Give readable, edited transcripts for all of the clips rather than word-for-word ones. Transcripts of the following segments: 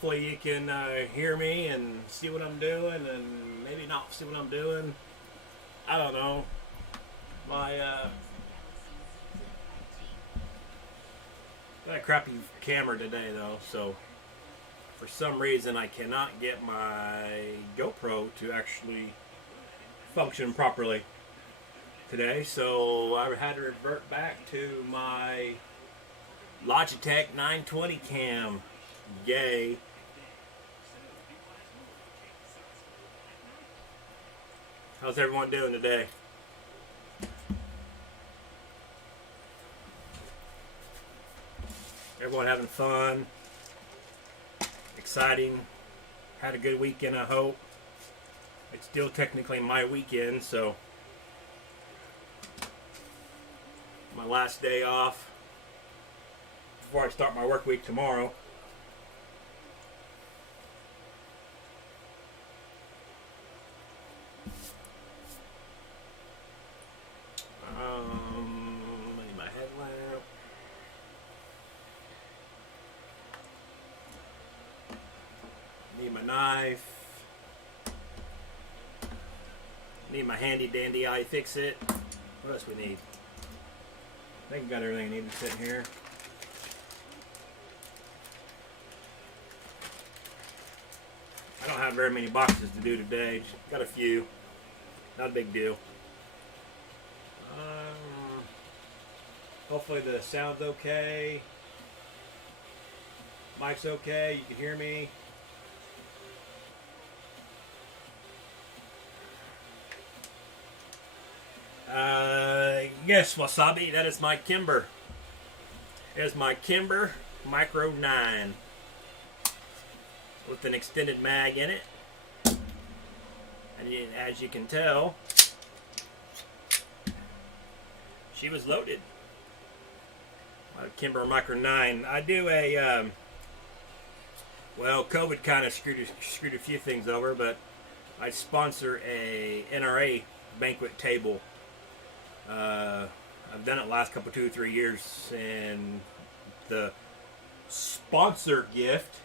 hopefully you can hear me and see what I'm doing, and maybe not see what I'm doing. I don't know. My got a crappy camera today though, so for some reason I cannot get my GoPro to actually function properly today, so I had to revert back to my Logitech 920 cam. Yay. How's everyone doing today? Everyone having fun? Exciting? Had a good weekend, I hope. It's still technically my weekend, so my last day off before I start my work week tomorrow. Need my headlamp. Need my knife. Need my handy dandy iFixit. What else we need? I think we got everything I need to sit in here. I don't have very many boxes to do today. Just got a few. Not a big deal. Hopefully the sound's okay. Mic's okay. You can hear me. Yes, Wasabi, that is my Kimber. It is my Kimber Micro 9 with an extended mag in it. And as you can tell, she was loaded. My Kimber Micro 9. I do a, well, COVID kind of screwed a few things over, but I sponsor a NRA banquet table. I've done it the last couple, 2 or 3 years, and the sponsor gift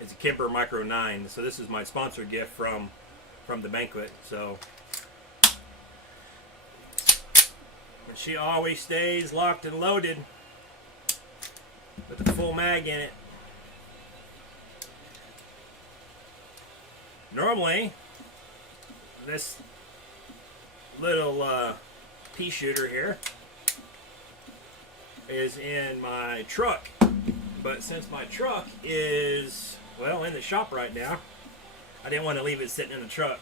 is a Kimber Micro 9. So this is my sponsor gift from the banquet. So she always stays locked and loaded with a full mag in it. Normally, this little pea shooter here is in my truck, but since my truck is, well, in the shop right now, I didn't want to leave it sitting in the truck.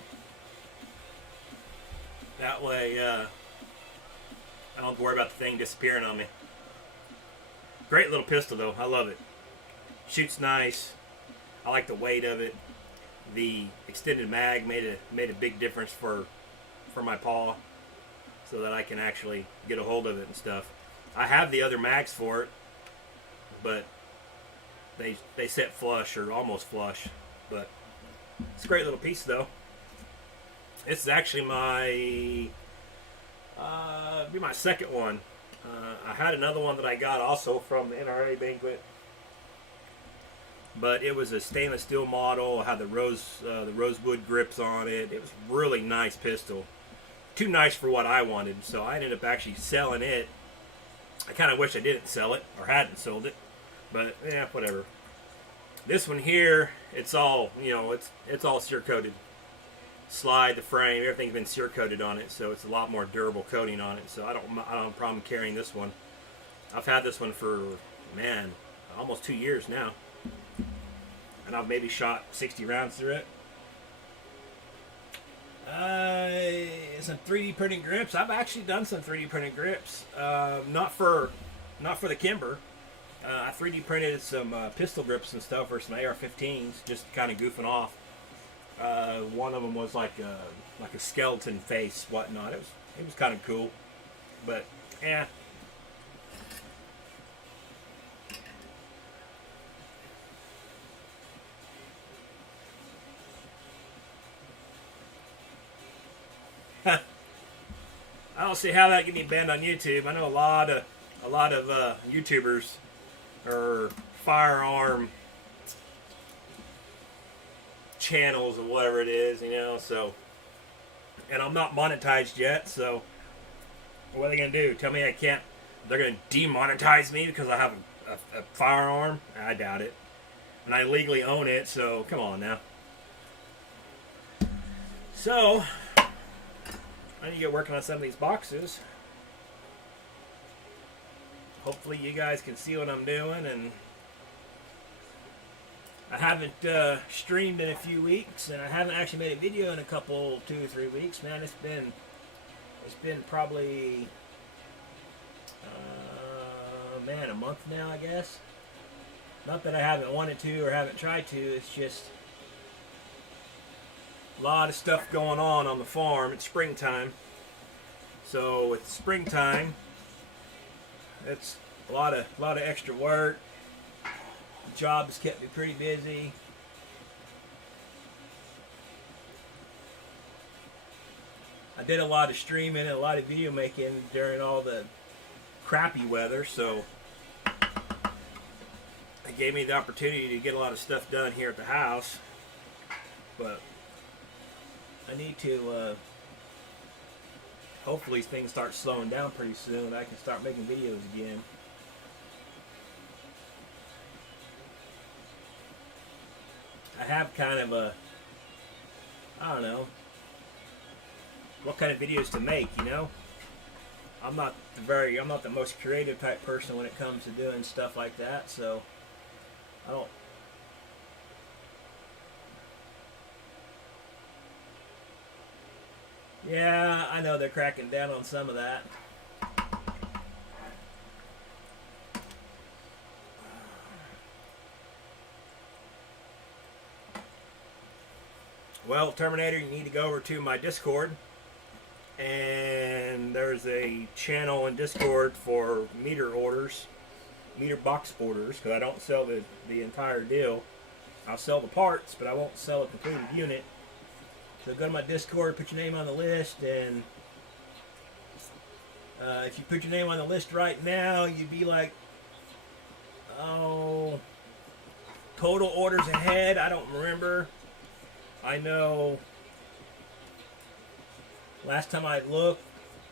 That way I don't worry about the thing disappearing on me. Great little pistol though. I love it. Shoots nice. I like the weight of it. The extended mag made a big difference for my paw, so that I can actually get a hold of it and stuff. I have the other mags for it, but they set flush or almost flush. But it's a great little piece though. This is actually my second one. I had another one that I got also from the NRA banquet, but it was a stainless steel model. It had the rosewood grips on it. It was a really nice pistol. Too nice for what I wanted, so I ended up actually selling it. I kind of wish I didn't sell it or hadn't sold it, but yeah, whatever. This one here, it's all, you know, it's all cere coated. Slide, the frame, everything's been cere coated on it, so it's a lot more durable coating on it. So I don't have a problem carrying this one. I've had this one for, man, almost 2 years now, and I've maybe shot 60 rounds through it. Some 3D printing grips. I've actually done some 3D printed grips. Not for the Kimber. I 3D printed some pistol grips and stuff for some AR-15s, just kind of goofing off. One of them was like a skeleton face, whatnot. It was kind of cool, but yeah. I don't see how that can be banned on YouTube. I know a lot of YouTubers or Firearm channels or whatever it is, you know. So, and I'm not monetized yet, so what are they gonna do? Tell me I can't? They're gonna demonetize me because I have a firearm? I doubt it. And I legally own it, so come on now. So I need to get working on some of these boxes. Hopefully you guys can see what I'm doing. And I haven't streamed in a few weeks, and I haven't actually made a video in a couple, 2 or 3 weeks. Man, it's been probably man, a month now, I guess. Not that I haven't wanted to or haven't tried to. It's just a lot of stuff going on the farm. It's springtime, so with springtime, it's a lot of extra work. The job has kept me pretty busy. I did a lot of streaming and a lot of video making during all the crappy weather, so it gave me the opportunity to get a lot of stuff done here at the house. But I need to hopefully things start slowing down pretty soon. I can start making videos again. I have kind of a, I don't know what kind of videos to make, you know. I'm not the most creative type person when it comes to doing stuff like that, so I don't. Yeah, I know they're cracking down on some of that. Well, Terminator, you need to go over to my Discord, and there's a channel in Discord for meter orders, meter box orders, because I don't sell the entire deal. I'll sell the parts, but I won't sell a completed unit. So go to my Discord, put your name on the list, and if you put your name on the list right now, you'd be like, oh, total orders ahead, I don't remember. I know last time I looked,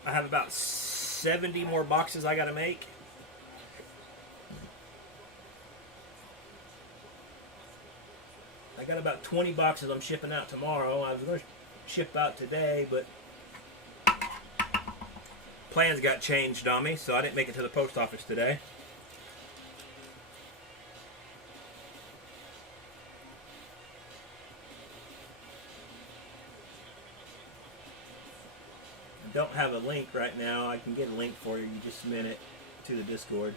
I have about 70 more boxes I got to make. I got about 20 boxes I'm shipping out tomorrow. I was going to ship out today, but plans got changed on me, so I didn't make it to the post office today. I don't have a link right now. I can get a link for you in just a minute to the Discord.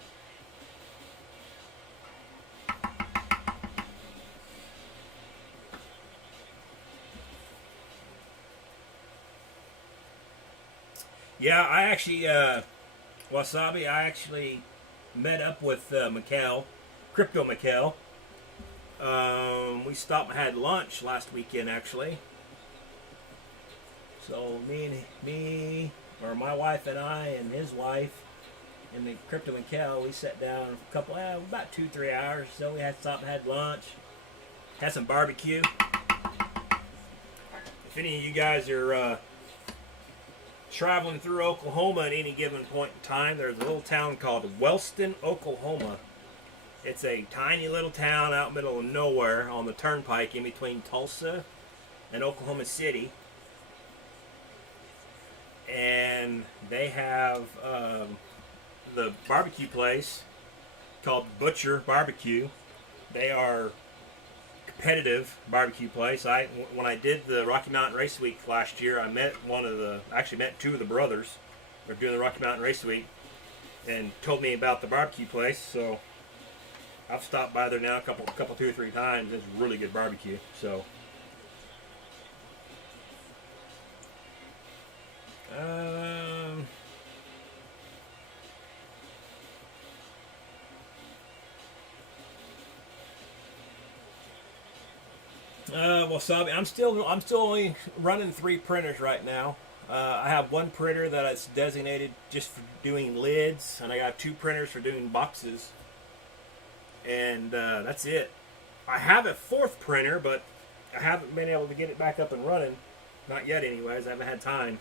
Yeah, I actually, Wasabi, I actually met up with Mikkel, Crypto Mikkel. We stopped and had lunch last weekend, actually. So my wife and I and his wife and the Crypto Mikkel, we sat down a couple, about 2-3 hours. So we had stopped and had lunch, had some barbecue. If any of you guys are traveling through Oklahoma at any given point in time, there's a little town called Wellston, Oklahoma. It's a tiny little town out in the middle of nowhere on the turnpike in between Tulsa and Oklahoma City. And they have the barbecue place called Butcher Barbecue. They are competitive barbecue place. When I did the Rocky Mountain Race Week last year, I met met 2 of the brothers who are doing the Rocky Mountain Race Week, and told me about the barbecue place. So I've stopped by there now a couple 2 or 3 times. It's really good barbecue. So Wasabi, I'm still only running 3 printers right now. I have 1 printer that is designated just for doing lids, and I got 2 printers for doing boxes, and that's it. I have a 4th printer, but I haven't been able to get it back up and running. Not yet, anyways. I haven't had time.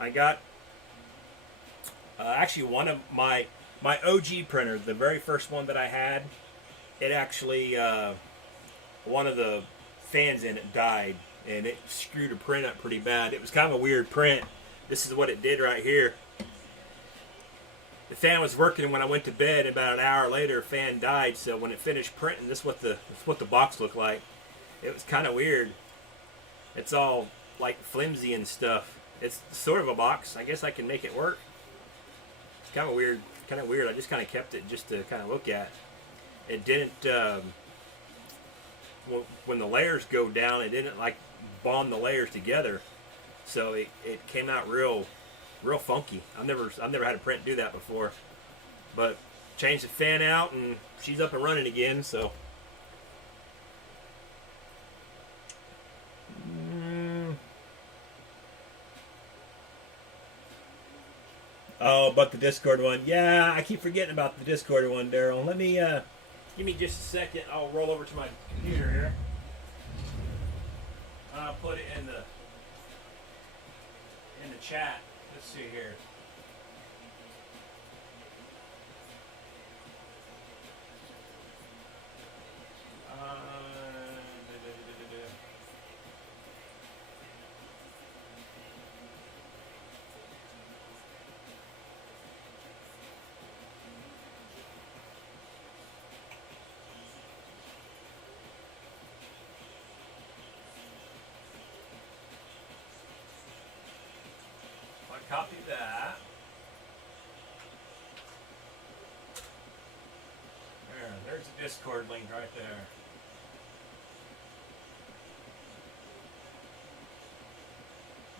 I got actually one of my OG printer, the very first one that I had. It actually one of the fans in it died, and it screwed the print up pretty bad. It was kind of a weird print. This is what it did right here. The fan was working when I went to bed. About an hour later, the fan died. So when it finished printing, this is what the box looked like. It was kind of weird. It's all like flimsy and stuff. It's sort of a box. I guess I can make it work. It's kind of weird. I just kind of kept it just to kind of look at. It didn't. When the layers go down, it didn't like bond the layers together. So it came out real funky. I've never had a print do that before. But changed the fan out and she's up and running again. So oh, but the Discord one. Yeah, I keep forgetting about the Discord one, Daryl. Let me give me just a second. I'll roll over to my computer here. I'll put it in the chat. Let's see here. Copy that. There's the Discord link right there.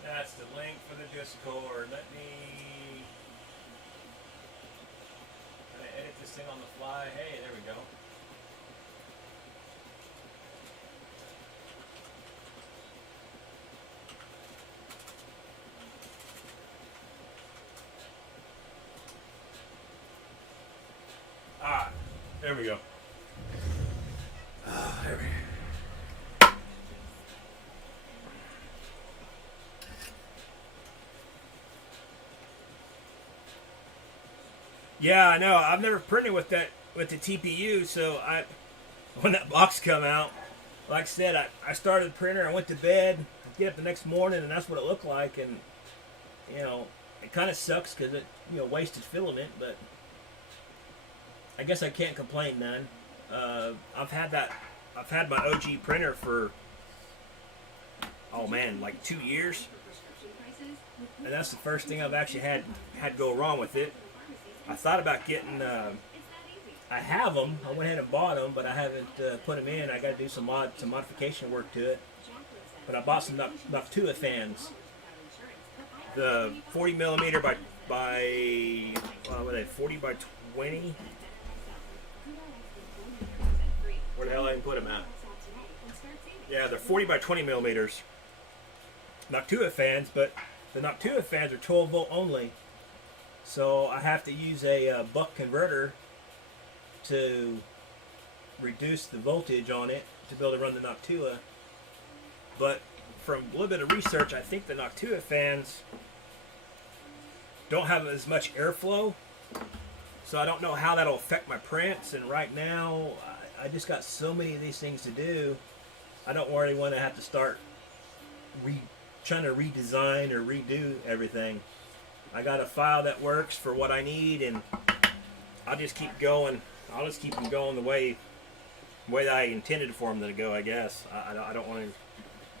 That's the link for the Discord. Let me kind of edit this thing on the fly. Hey, there we go. There we go. There we go. Yeah, I know. I've never printed with the TPU, so when that box come out, like I said, I started the printer, I went to bed, I get up the next morning, and that's what it looked like. And it kind of sucks because it wasted filament, but I guess I can't complain none. I've had my OG printer for, oh man, like 2 years. And that's the first thing I've actually had go wrong with it. I thought about getting, I have them, I went ahead and bought them, but I haven't put them in. I got to do some modification work to it. But I bought some Noctua fans. The 40 millimeter by what are they, 40 by 20? Where the hell I can put them at? Yeah, they're 40 by 20 millimeters. Noctua fans, but the Noctua fans are 12 volt only. So I have to use a buck converter to reduce the voltage on it to be able to run the Noctua. But from a little bit of research, I think the Noctua fans don't have as much airflow. So I don't know how that'll affect my prints. And right now, I just got so many of these things to do. I don't really want to have to start trying to redesign or redo everything. I got a file that works for what I need, and I'll just keep going. I'll just keep them going the way that I intended for them to go, I guess. I don't want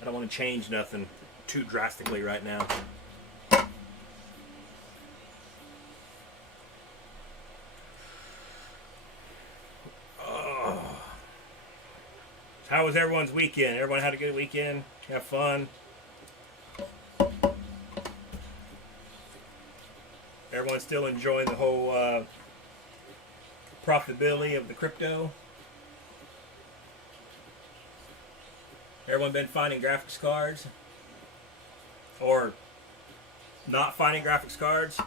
to change nothing too drastically right now. How was everyone's weekend? Everyone had a good weekend? Have fun? Everyone's still enjoying the whole profitability of the crypto? Everyone been finding graphics cards? Or not finding graphics cards?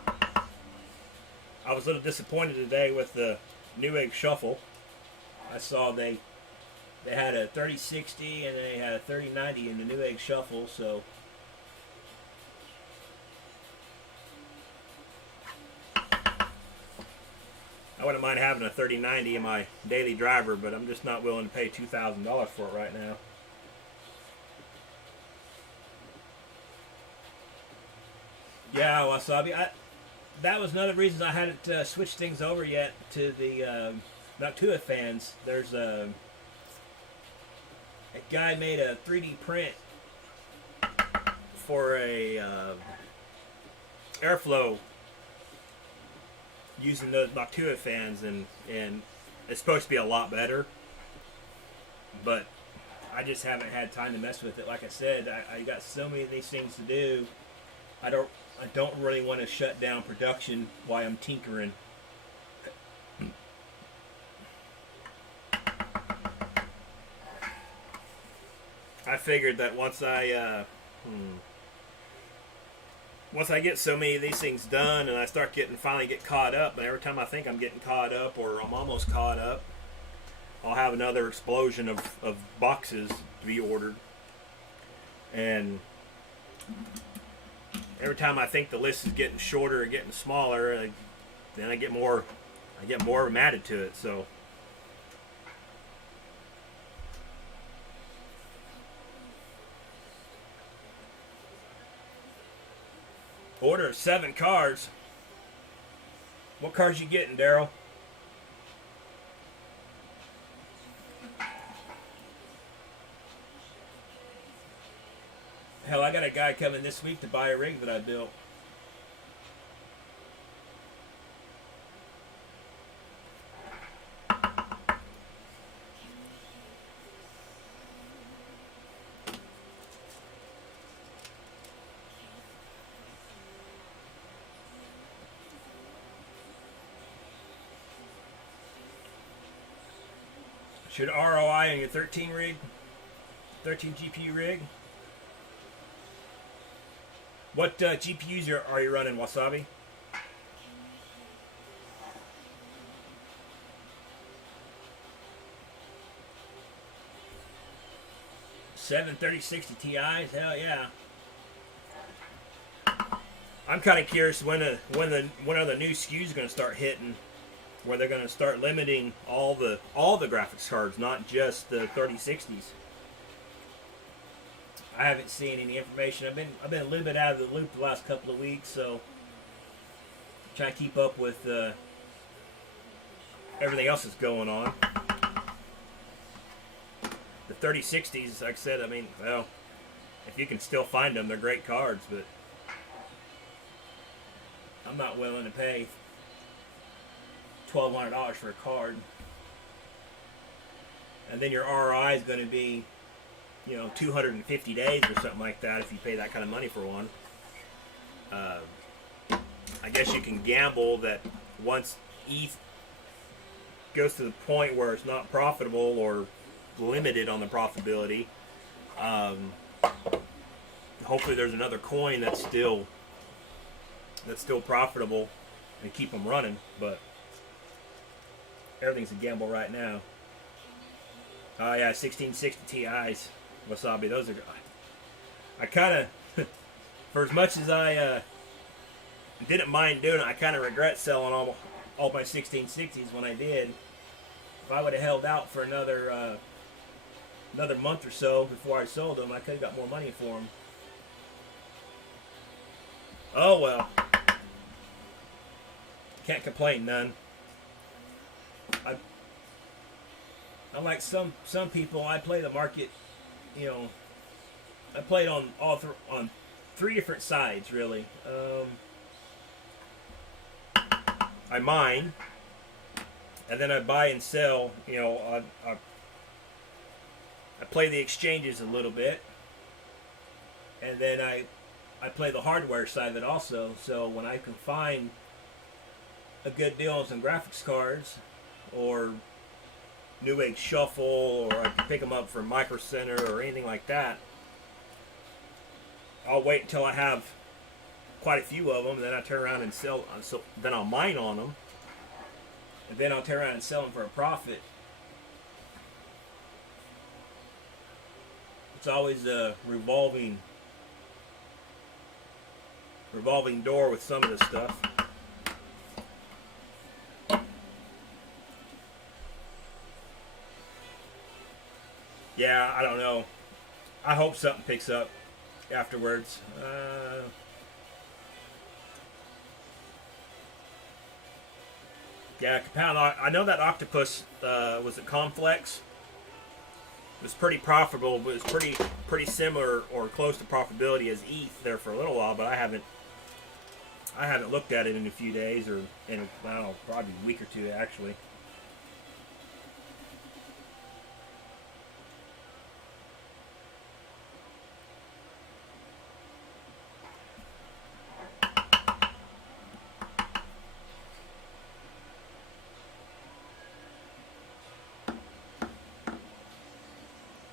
I was a little disappointed today with the Newegg Shuffle. I saw they They had a 3060 and then they had a 3090 in the Newegg Shuffle, so I wouldn't mind having a 3090 in my daily driver, but I'm just not willing to pay $2,000 for it right now. Yeah, Wasabi. That was another reason I hadn't switched things over yet to the Noctua fans. There's a guy made a 3D print for a airflow using those Noctua fans, and it's supposed to be a lot better, but I just haven't had time to mess with it. Like I said, I got so many of these things to do. I don't really want to shut down production while I'm tinkering. I figured that once I get so many of these things done and I start finally get caught up, and every time I think I'm getting caught up or I'm almost caught up, I'll have another explosion of boxes to be ordered. And every time I think the list is getting shorter and getting smaller, then I get more of them added to it. So order 7 cards. What cards you getting, Daryl? Hell, I got a guy coming this week to buy a rig that I built. Should ROI on your 13 rig? 13 GPU rig? What GPUs are you running, Wasabi? Seven 3060 Ti's? Hell yeah. I'm kind of curious when are the new SKUs going to start hitting, where they're going to start limiting all the graphics cards, not just the 3060s. I haven't seen any information. I've been a little bit out of the loop the last couple of weeks, so trying to keep up with everything else that's going on. The 3060s, like I said, well, if you can still find them, they're great cards, but I'm not willing to pay $1,200 for a card. And then your ROI is going to be 250 days or something like that if you pay that kind of money for one. I guess you can gamble that once ETH goes to the point where it's not profitable or limited on the profitability, hopefully there's another coin that's still profitable and keep them running, but everything's a gamble right now. Oh yeah, 1660 Ti's. Wasabi, those are good. I kind of, for as much as I didn't mind doing it, I kind of regret selling all my 1660s when I did. If I would have held out for another month or so before I sold them, I could have got more money for them. Oh well, can't complain none. Unlike some people, I play the market. I played on on 3 different sides really. I mine, and then I buy and sell. I play the exchanges a little bit, and then I play the hardware side of it also. So when I can find a good deal on some graphics cards, or Newegg Shuffle, or I can pick them up from Micro Center or anything like that, I'll wait until I have quite a few of them, and then I turn around and sell. So then I'll mine on them, and then I'll turn around and sell them for a profit. It's always a revolving door with some of this stuff. Yeah, I don't know. I hope something picks up afterwards. Yeah, compound. I know that octopus was a complex. It was pretty profitable, but it was pretty similar or close to profitability as ETH there for a little while. But I haven't looked at it in a few days, or in I don't know, probably a week or two actually.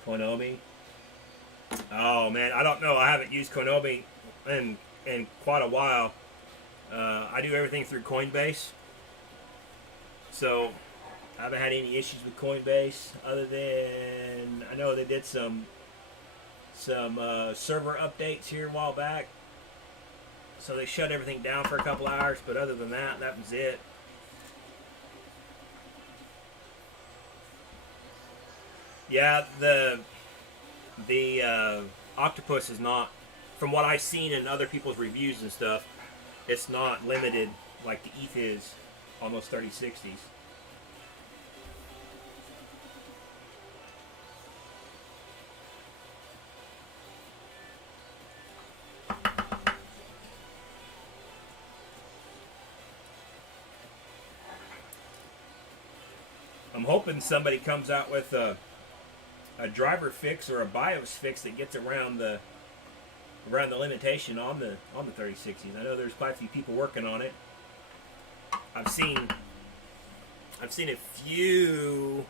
Konomi. Oh man, I don't know. I haven't used Konomi in quite a while. I do everything through Coinbase, so I haven't had any issues with Coinbase. Other than I know they did some server updates here a while back, so they shut everything down for a couple hours. But other than that, that was it. Yeah, the octopus is not, from what I've seen in other people's reviews and stuff, it's not limited like the ETH is on those 3060s. I'm hoping somebody comes out with a driver fix or a BIOS fix that gets around the limitation on the 3060s. I know there's quite a few people working on it. I've seen a few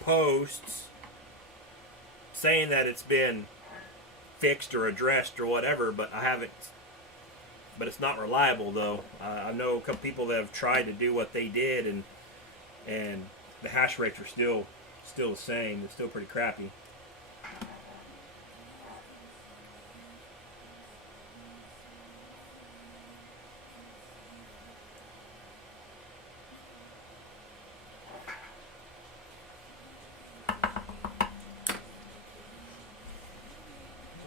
posts saying that it's been fixed or addressed or whatever, but I haven't. But it's not reliable though. I know a couple people that have tried to do what they did, and the hash rates are still the same. It's still pretty crappy.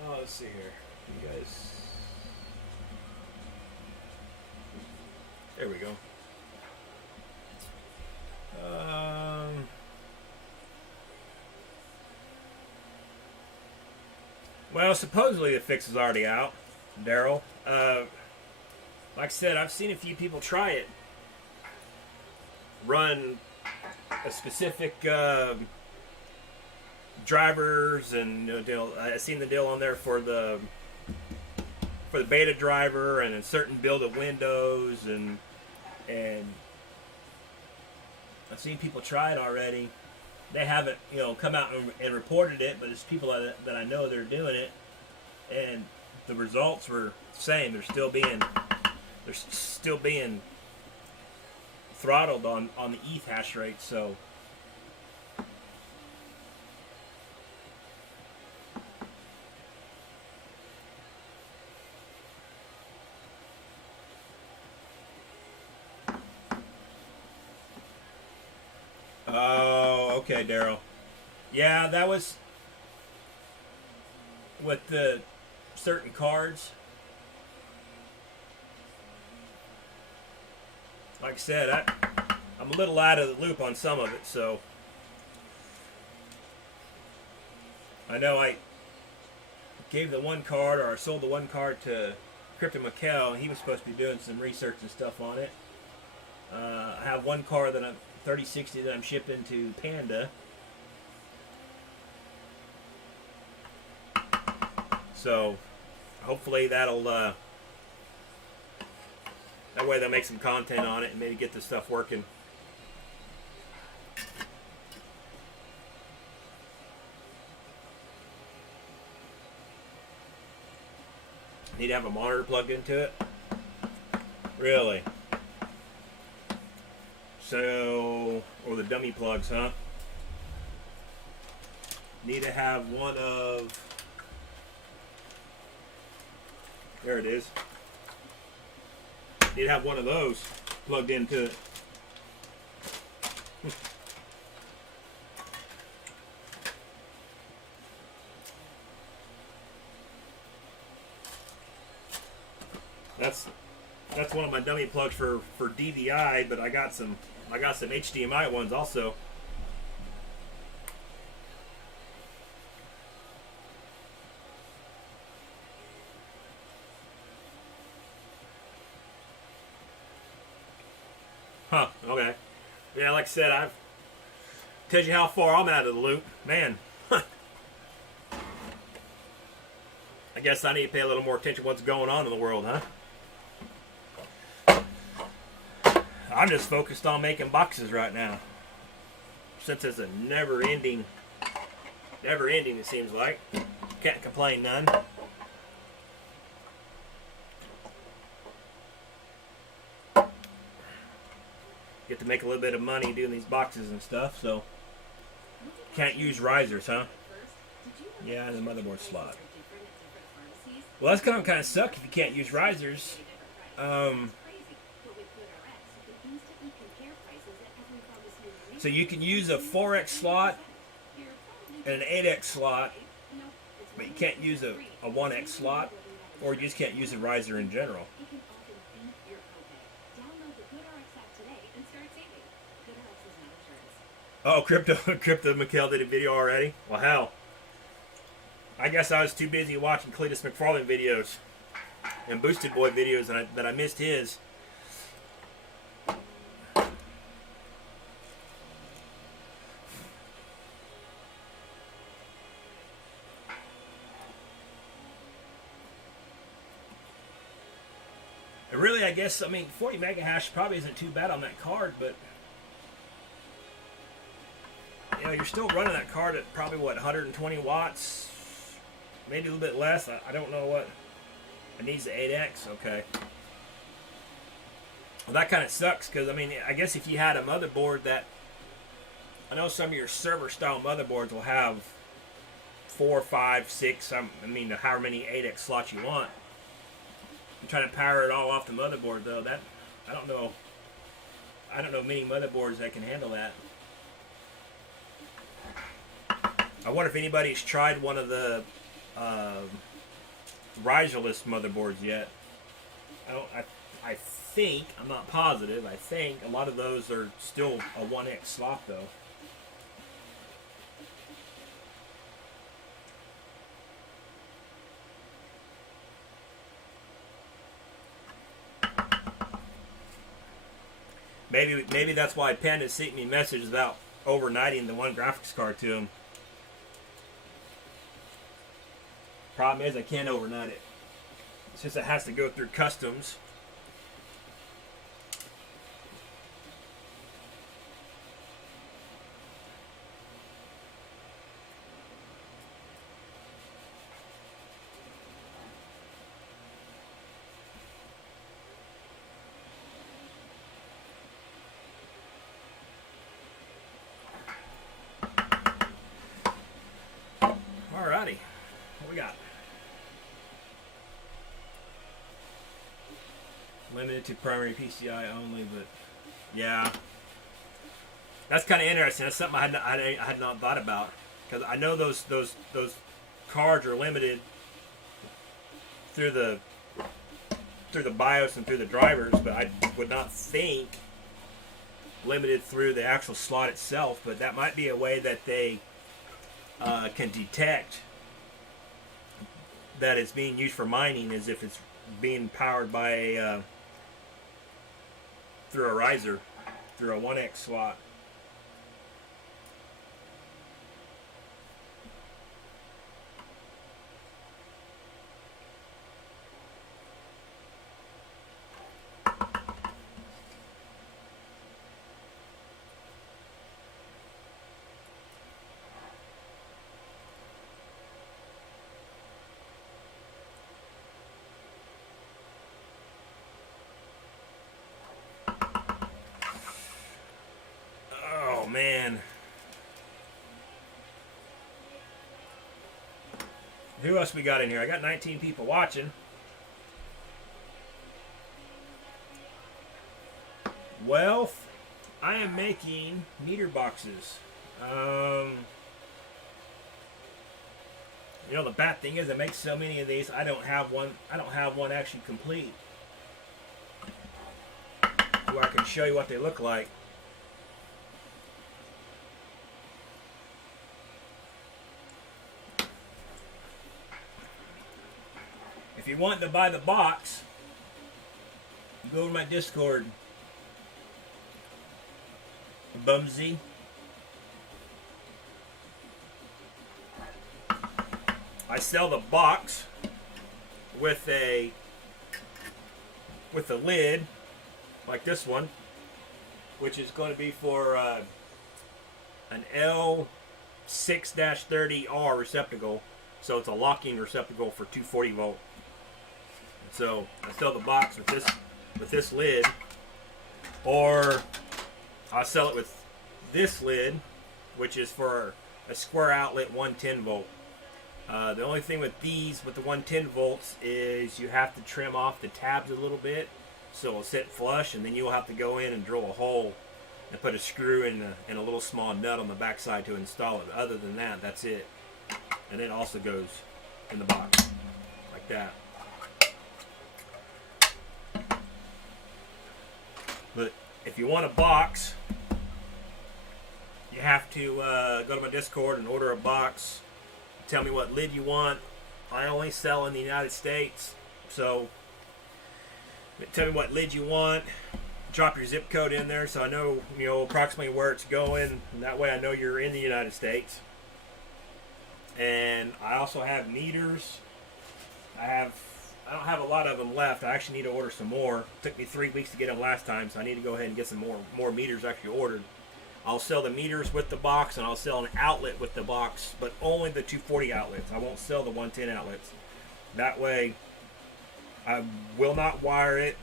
Oh, let's see here. You guys. There we go. Well, supposedly the fix is already out, Daryl. Like I said, I've seen a few people try it. Run a specific drivers, and deal. I've seen the deal on there for the beta driver and a certain build of Windows, and I've seen people try it already. They haven't, come out and reported it, but it's people that I know that are doing it, and the results were the same. They're still being throttled on the ETH hash rate. So okay, Daryl. Yeah, that was with the certain cards. Like I said, I'm a little out of the loop on some of it, so I know I gave the one card, or I sold the one card to Crypto Mikkel, and he was supposed to be doing some research and stuff on it. I have one card that I'm 3060 that I'm shipping to Panda. So hopefully that'll that way they'll make some content on it and maybe get this stuff working. Need to have a monitor plugged into it? Really? So, or the dummy plugs, huh? Need to have one of, there it is. Need to have one of those plugged into it. That's one of my dummy plugs for DVI, but I got some HDMI ones also. Huh, okay. Yeah, like I said, I've tells you how far I'm out of the loop. Man. I guess I need to pay a little more attention to what's going on in the world, huh? I'm just focused on making boxes right now. Since it's a never ending it seems like. Can't complain none. Get to make a little bit of money doing these boxes and stuff, so can't use risers, huh? Yeah, the motherboard slot. Well, that's gonna kind of suck if you can't use risers. So you can use a 4X slot and an 8X slot, but you can't use a 1X slot, or you just can't use a riser in general. Oh, Crypto McHale did a video already? Well, hell. I guess I was too busy watching Cletus McFarlane videos and Boosted Boy videos that I missed his. And really, I guess, 40 mega hash probably isn't too bad on that card, but you know, you're still running that card at probably, what, 120 watts? Maybe a little bit less. I don't know what. It needs the 8X. Okay. Well, that kind of sucks because, I guess if you had a motherboard that, I know some of your server style motherboards will have 4, 5, 6, however many 8X slots you want. I'm trying to power it all off the motherboard though. That, I don't know many motherboards that can handle that. I wonder if anybody's tried one of the riserless motherboards yet. I think, I'm not positive, I think a lot of those are still a 1X slot though. Maybe that's why Panda sent me messages about overnighting the one graphics card to him. Problem is I can't overnight it. Since it has to go through customs. Alrighty. What we got? Limited to primary PCI only, but yeah, that's kind of interesting. That's something I had not thought about, because I know those cards are limited through the BIOS and through the drivers, but I would not think limited through the actual slot itself. But that might be a way that they can detect that it's being used for mining, as if it's being powered by a through a riser, through a 1X slot. Man, Who else we got in here? I got 19 people watching. Well, I am making meter boxes. You know, the bad thing is I make so many of these, I don't have one actually complete where I can show you what they look like. If you want to buy the box, go over to my Discord. Bumsy. I sell the box with a lid like this one, which is going to be for an L6-30R receptacle. So it's a locking receptacle for 240 volt. So I sell the box with this lid, or I sell it with this lid, which is for a square outlet 110 volt. The only thing with these, with the 110 volts, is you have to trim off the tabs a little bit so it'll sit flush, and then you'll have to go in and drill a hole and put a screw and a little small nut on the backside to install it. Other than that, that's it. And it also goes in the box like that. But if you want a box, you have to go to my Discord and order a box. Tell me what lid you want. I only sell in the United States, so tell me what lid you want. Drop your zip code in there so I know, you know, approximately where it's going, and that way I know you're in the United States. And I also have meters. I don't have a lot of them left. I actually need to order some more. It took me 3 weeks to get them last time, so I need to go ahead and get some more meters actually ordered. I'll sell the meters with the box, and I'll sell an outlet with the box, but only the 240 outlets. I won't sell the 110 outlets. That way, I will not wire it,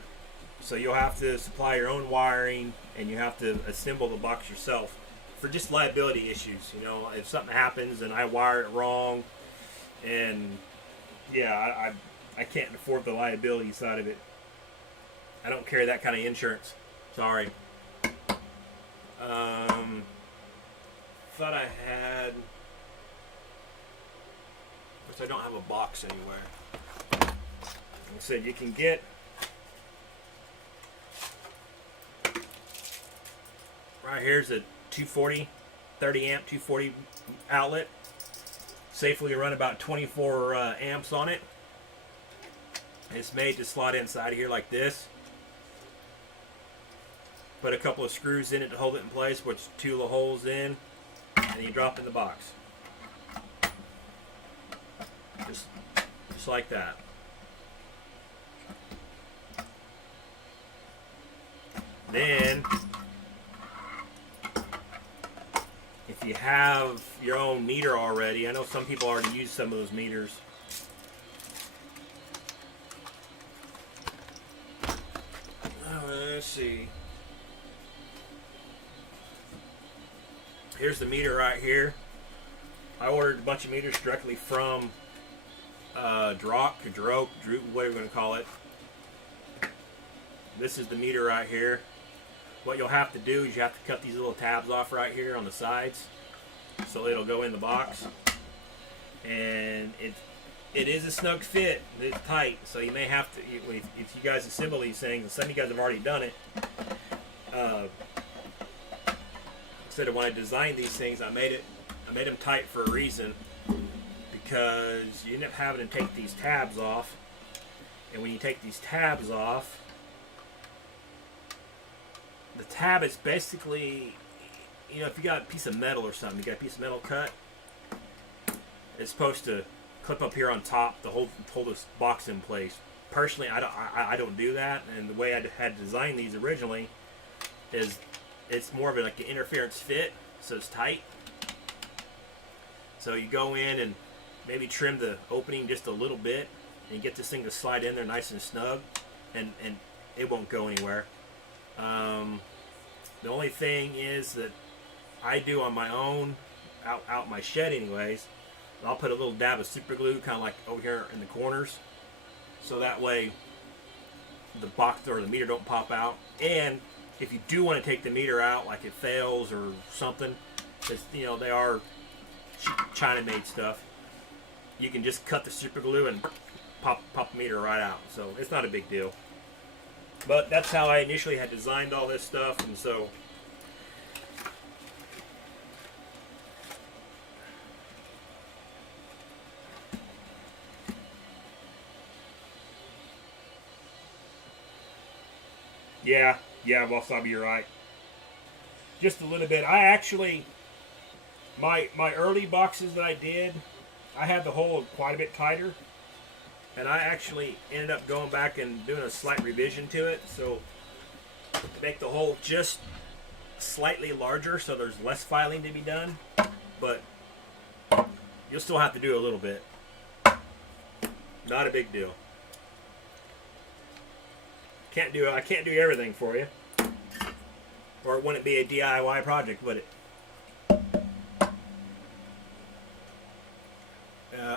so you'll have to supply your own wiring, and you have to assemble the box yourself for just liability issues. You know, if something happens and I wire it wrong, and yeah, I can't afford the liability side of it. I don't carry that kind of insurance. Sorry. Thought I had, which I don't have a box anywhere. Like I said, you can get right here's a 240, 30 amp 240 outlet. Safely run about 24 amps on it. And it's made to slot inside here like this. Put a couple of screws in it to hold it in place, which two little holes in, and you drop it in the box. Just like that. Then, if you have your own meter already, I know some people already use some of those meters. Let's see. Here's the meter right here. I ordered a bunch of meters directly from Drock, whatever you're going to call it. This is the meter right here. What you'll have to do is you have to cut these little tabs off right here on the sides so it'll go in the box. And it is a snug fit. It's tight, so you may have to, if you guys assemble these things, and some of you guys have already done it, instead of when I designed these things, I made them tight for a reason, because you end up having to take these tabs off, and when you take these tabs off, the tab is basically, you know, if you got a piece of metal or something, you got a piece of metal cut, it's supposed to clip up here on top to hold this box in place. Personally, I don't do that, and the way I had designed these originally is it's more of like an interference fit, so it's tight. So you go in and maybe trim the opening just a little bit, and you get this thing to slide in there nice and snug, and it won't go anywhere. The only thing is that I do on my own, out my shed anyways, I'll put a little dab of super glue kind of like over here in the corners, so that way the box or the meter don't pop out. And if you do want to take the meter out, like it fails or something, it's, you know, they are China made stuff, you can just cut the super glue and pop the meter right out. So it's not a big deal. But that's how I initially had designed all this stuff. And so yeah, Wasabi, you're right. Just a little bit. I actually, my early boxes that I did, I had the hole quite a bit tighter, and I actually ended up going back and doing a slight revision to it, so to make the hole just slightly larger, so there's less filing to be done, but you'll still have to do a little bit. Not a big deal. I can't do everything for you, or it wouldn't be a DIY project, would it?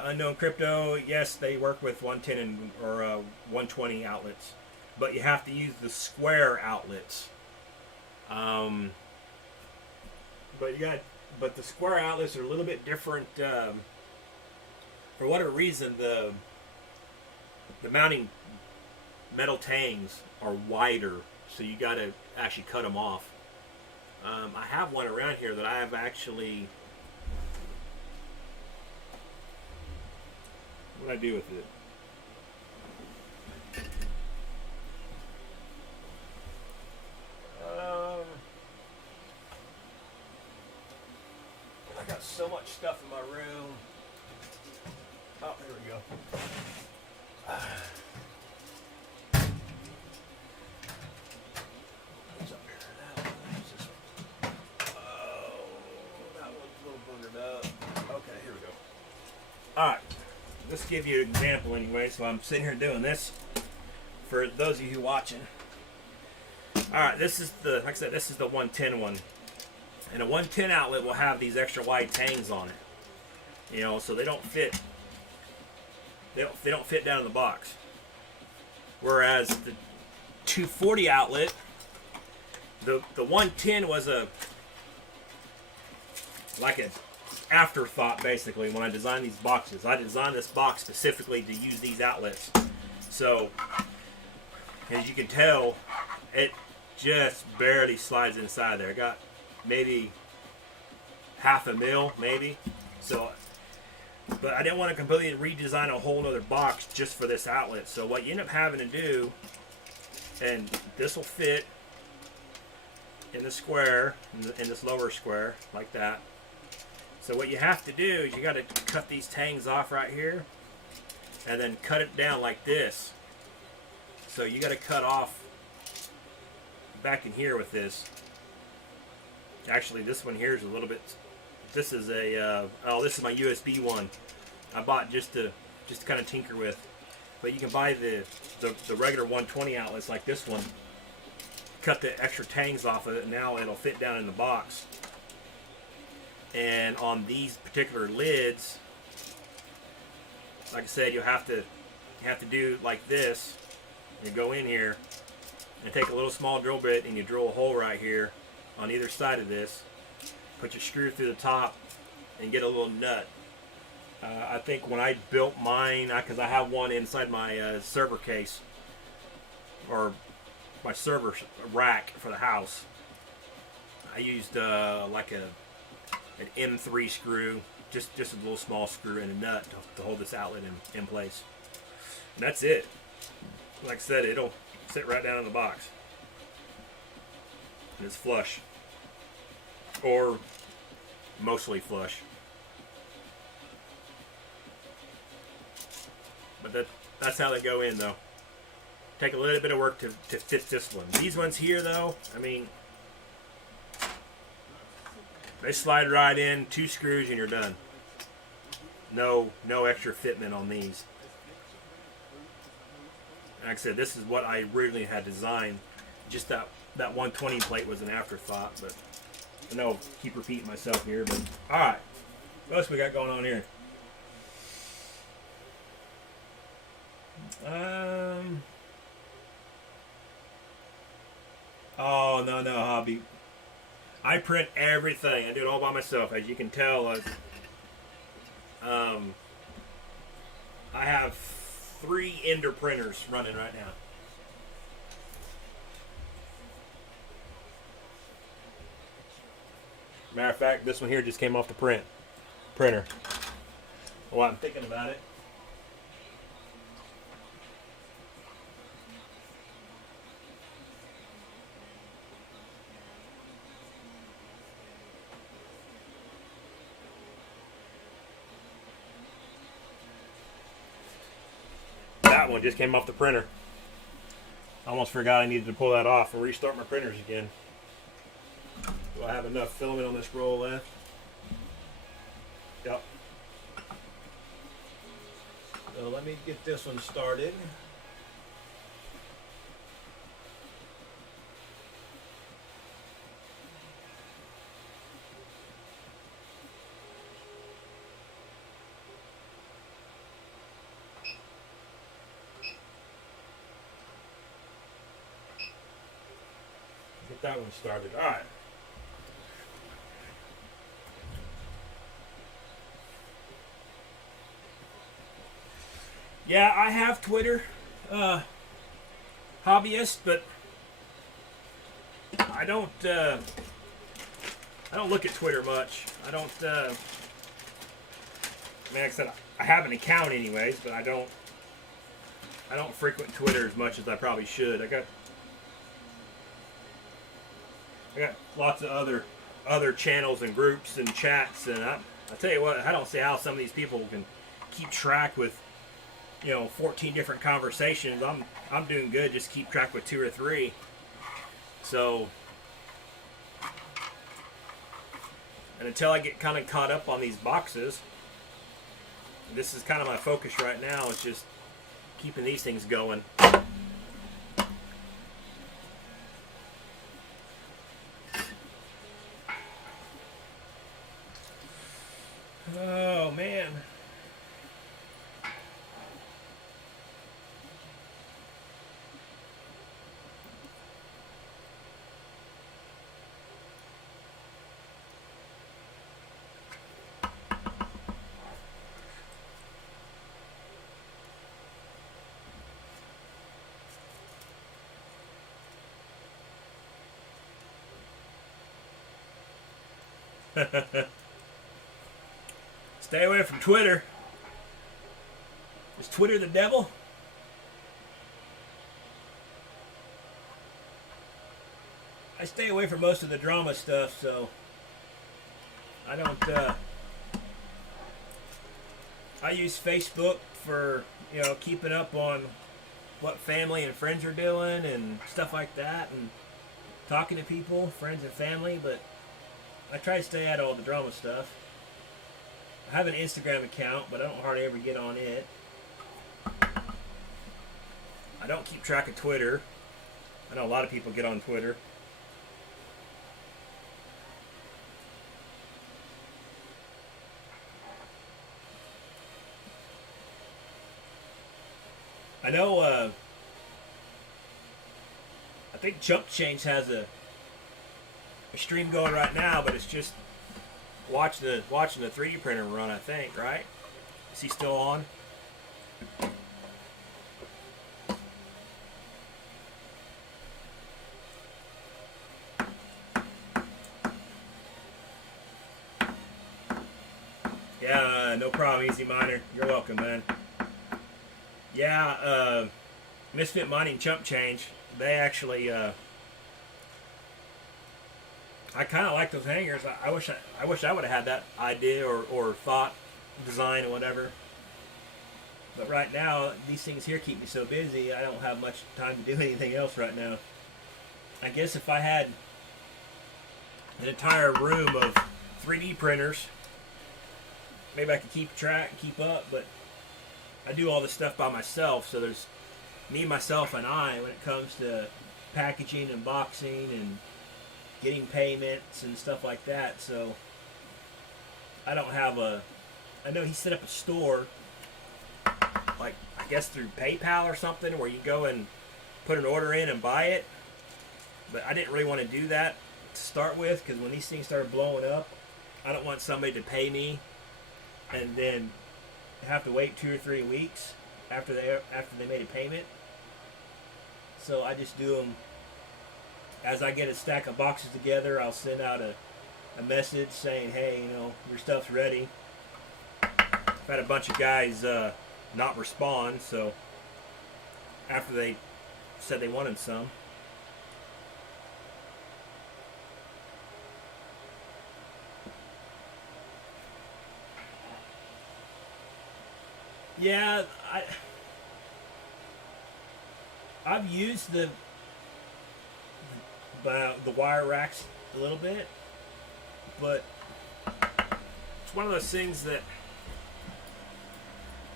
Unknown Crypto, yes, they work with 110 or 120 outlets, but you have to use the square outlets. But the square outlets are a little bit different. For whatever reason, the mounting metal tangs are wider, so you got to actually cut them off. I have one around here that I have actually. What do I do with it? I got so much stuff in my room. Oh, there we go. What's up here? Oh, that one's a little boogered up. Okay, here we go. All right. Let's give you an example anyway. So I'm sitting here doing this for those of you who are watching. Alright, this is the, like I said, this is the 110 one. And a 110 outlet will have these extra wide tangs on it. You know, so they don't fit they don't fit down in the box. Whereas the 240 outlet, the 110 was like an afterthought basically when I designed these boxes. I designed this box specifically to use these outlets. So as you can tell, it just barely slides inside there. I got maybe half a mil, maybe. So, but I didn't want to completely redesign a whole other box just for this outlet. So what you end up having to do, and this will fit in the square, in this lower square, like that. So what you have to do is you got to cut these tangs off right here, and then cut it down like this. So you got to cut off back in here with this. Actually, this one here is a little bit. This is a this is my USB one. I bought just to kind of tinker with. But you can buy the regular 120 outlets like this one. Cut the extra tangs off of it, and now it'll fit down in the box. And on these particular lids, like I said, you have to do like this. You go in here and take a little small drill bit and you drill a hole right here on either side of this. Put your screw through the top and get a little nut. I think when I built mine, because I have one inside my server case or my server rack for the house, I used like an M3 screw, just a little small screw and a nut to hold this outlet in place. And that's it. Like I said, it'll sit right down in the box. And it's flush. Or mostly flush. But that's how they go in, though. Take a little bit of work to fit this one. These ones here, though, I mean, they slide right in, 2 screws and you're done. No extra fitment on these. Like I said, this is what I originally had designed. Just that 120 plate was an afterthought, but I know I keep repeating myself here. But all right, what else we got going on here? Oh, no, hobby. I print everything. I do it all by myself. As you can tell, I have 3 Ender printers running right now. Matter of fact, this one here just came off the printer. Well, I'm thinking about it. That one just came off the printer. I almost forgot I needed to pull that off and restart my printers again. Do I have enough filament on this roll left? Yep. So let me get this one started. Get that one started. All right. Yeah, I have Twitter, hobbyist, but I don't look at Twitter much. I don't. I mean, like I said, I have an account anyways, but I don't frequent Twitter as much as I probably should. I got lots of other channels and groups and chats, and I tell you what, I don't see how some of these people can keep track with, 14 different conversations. I'm doing good. Just keep track with 2 or 3. So, and until I get kind of caught up on these boxes, this is kind of my focus right now. It's just keeping these things going. Oh man. Stay away from Twitter. Is Twitter the devil? I stay away from most of the drama stuff, so I don't. I use Facebook for keeping up on what family and friends are doing and stuff like that, and talking to people, friends and family. But I try to stay out of all the drama stuff. I have an Instagram account, but I don't hardly ever get on it. I don't keep track of Twitter. I know a lot of people get on Twitter. I know, I think Chump Change has a stream going right now, but it's just watching the 3D printer run, I think, right? Is he still on? Yeah, no problem, Easy Miner. You're welcome, man. Yeah, Misfit Mining Chump Change, they actually, I kind of like those hangers. I wish I would have had that idea or thought, design, or whatever. But right now, these things here keep me so busy, I don't have much time to do anything else right now. I guess if I had an entire room of 3D printers, maybe I could keep up, but I do all this stuff by myself, so there's me, myself, and I when it comes to packaging and boxing and getting payments and stuff like that. So I don't have I know he set up a store, like I I guess through PayPal or something, where you go and put an order in and buy it. But I didn't really want to do that to start with, because when these things started blowing up, I don't want somebody to pay me and then have to wait 2 or 3 weeks after they made a payment. So I just do them as I get a stack of boxes together. I'll send out a message saying, hey, you know, your stuff's ready. I've had a bunch of guys not respond, so after they said they wanted some. Yeah, I've used the wire racks a little bit, but it's one of those things that,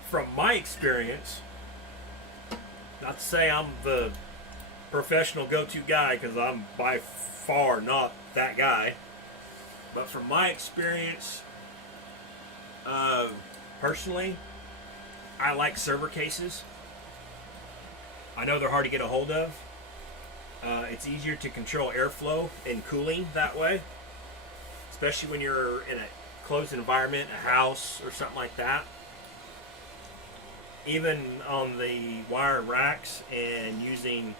from my experience, not to say I'm the professional go-to guy, because I'm by far not that guy, but from my experience, personally, I like server cases. I know they're hard to get a hold of. It's easier to control airflow and cooling that way, especially when you're in a closed environment, a house or something like that. Even on the wire racks, and using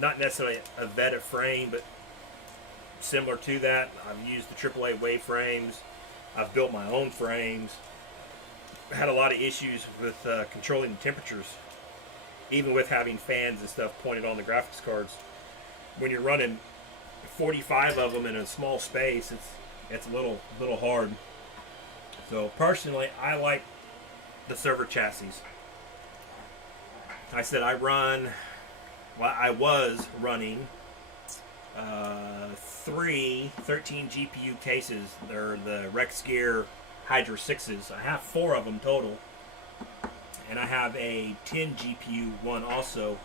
not necessarily a vetted frame, but similar to that, I've used the AAA wave frames. I've built my own frames. Had a lot of issues with controlling the temperatures, even with having fans and stuff pointed on the graphics cards. When you're running 45 of them in a small space, it's a little hard. So personally, I like the server chassis. I said I was running 3 13 GPU cases. They're the Rex Gear Hydra 6s. I have 4 of them total, and I have a 10 GPU one also.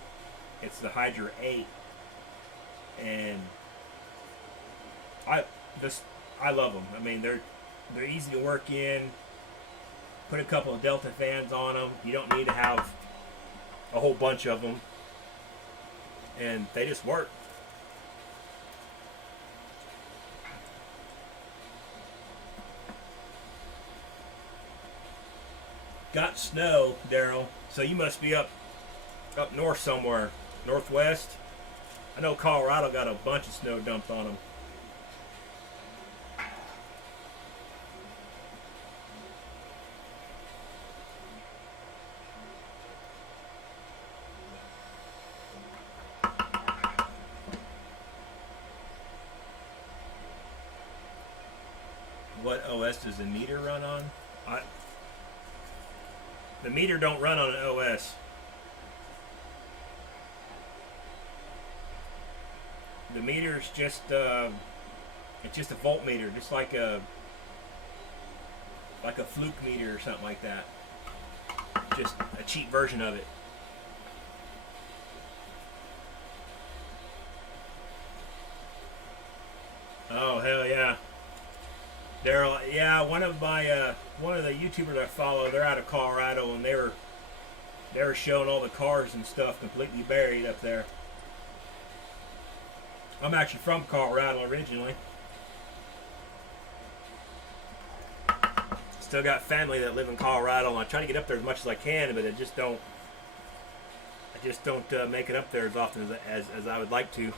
It's the Hydra 8, and I love them. I mean, they're easy to work in. Put a couple of Delta fans on them. You don't need to have a whole bunch of them, and they just work. Got snow, Daryl, so you must be up north somewhere, northwest. I know Colorado got a bunch of snow dumped on them. What OS does the meter run on? The meter don't run on an OS. The meter is just it's just a voltmeter, just like a fluke meter or something like that. Just a cheap version of it. Oh hell yeah, Daryl. Yeah, one of the YouTubers I follow, they're out of Colorado, and they were showing all the cars and stuff completely buried up there. I'm actually from Colorado originally. Still got family that live in Colorado, and I try to get up there as much as I can, but I just don't make it up there as often as I would like to.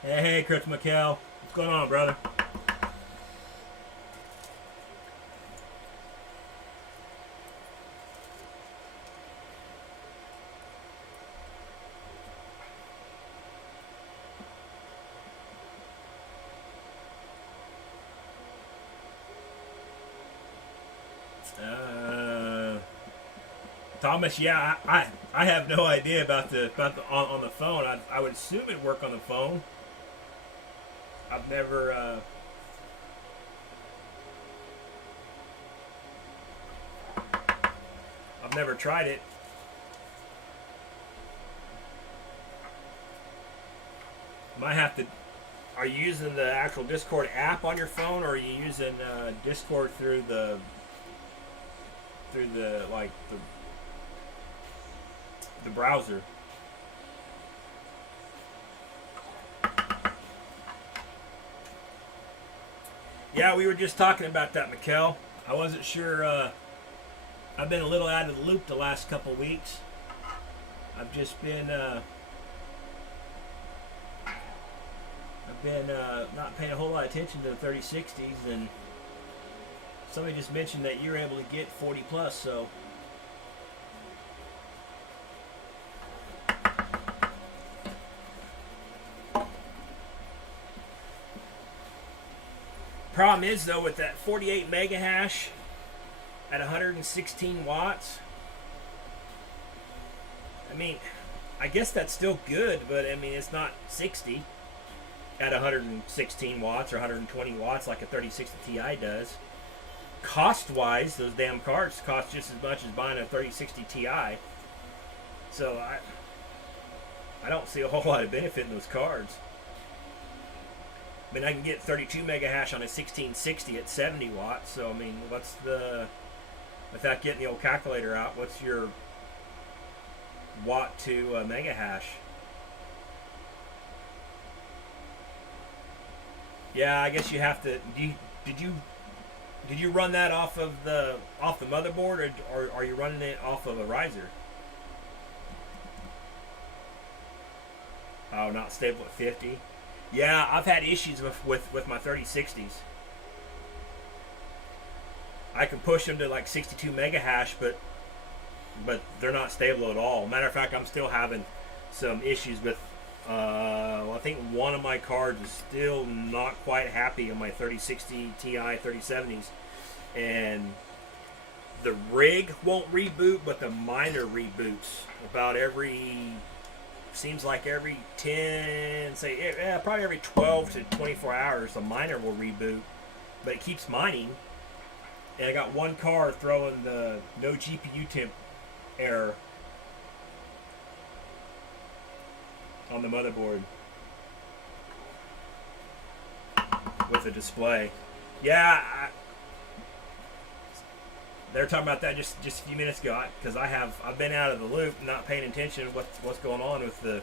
Hey, Chris McKell. What's going on, brother? Thomas, yeah, I have no idea about the on the phone. I would assume it'd work on the phone. I've never tried it. Might have to. Are you using the actual Discord app on your phone, or are you using Discord through the like the browser? Yeah, we were just talking about that, Mikkel. I wasn't sure. I've been a little out of the loop the last couple weeks. I've just been not paying a whole lot of attention to the 3060s, and somebody just mentioned that you're able to get 40 plus, so problem is though with that 48 mega hash at 116 watts, I mean, I guess that's still good, but I mean it's not 60 at 116 watts or 120 watts like a 3060 Ti does. Cost-wise, those damn cards cost just as much as buying a 3060 Ti. So I don't see a whole lot of benefit in those cards. I mean, I can get 32 mega hash on a 1660 at 70 watts. So I mean, what's the, without getting the old calculator out, what's your watt to mega hash? Yeah, I guess you have to. Did you run that off of the motherboard, or are you running it off of a riser? Oh, not stable at 50. Yeah, I've had issues with my 3060s. I can push them to like 62 mega hash, but they're not stable at all. Matter of fact, I'm still having some issues with. I think one of my cards is still not quite happy on my 3060 Ti 3070s, and the rig won't reboot, but the miner reboots about seems like every 10, probably every 12 to 24 hours, the miner will reboot, but it keeps mining. And I got one card throwing the no GPU temp error on the motherboard with the display. Yeah, they were talking about that just a few minutes ago, because I've been out of the loop, not paying attention to what's going on with the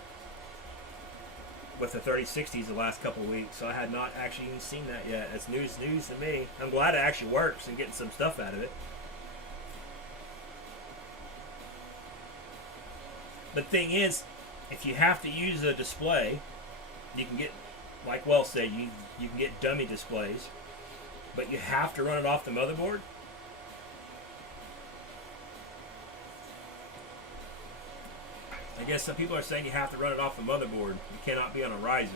3060s the last couple of weeks. So I had not actually even seen that yet. It's news to me. I'm glad it actually works and getting some stuff out of it. The thing is, if you have to use a display, you can get, like Well said, you can get dummy displays, but you have to run it off the motherboard. I guess some people are saying you have to run it off the motherboard. You cannot be on a riser.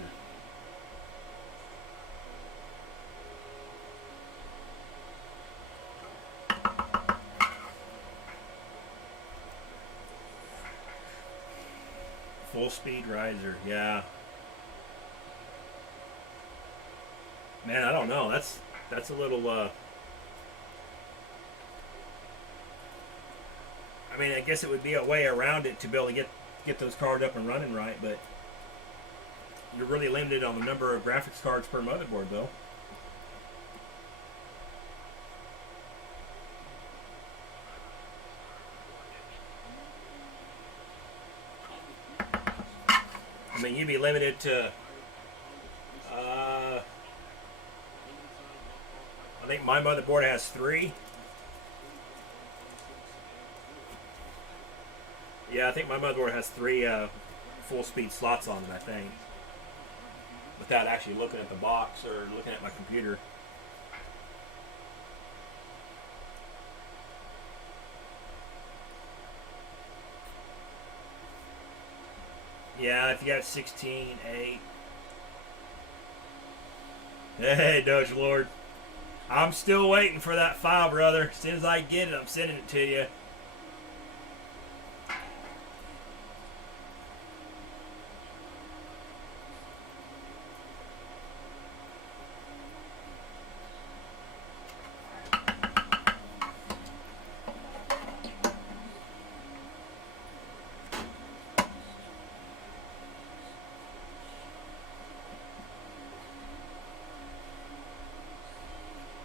Full speed riser, yeah. Man, I don't know. That's a little. I mean, I guess it would be a way around it to be able to get those cards up and running right, but you're really limited on the number of graphics cards per motherboard, though. I mean, you'd be limited to, I think my motherboard has 3. Yeah, I think my motherboard has 3 full speed slots on it, I think. Without actually looking at the box or looking at my computer. Yeah, if you got 16, 8. Hey, Doge Lord. I'm still waiting for that file, brother. As soon as I get it, I'm sending it to you.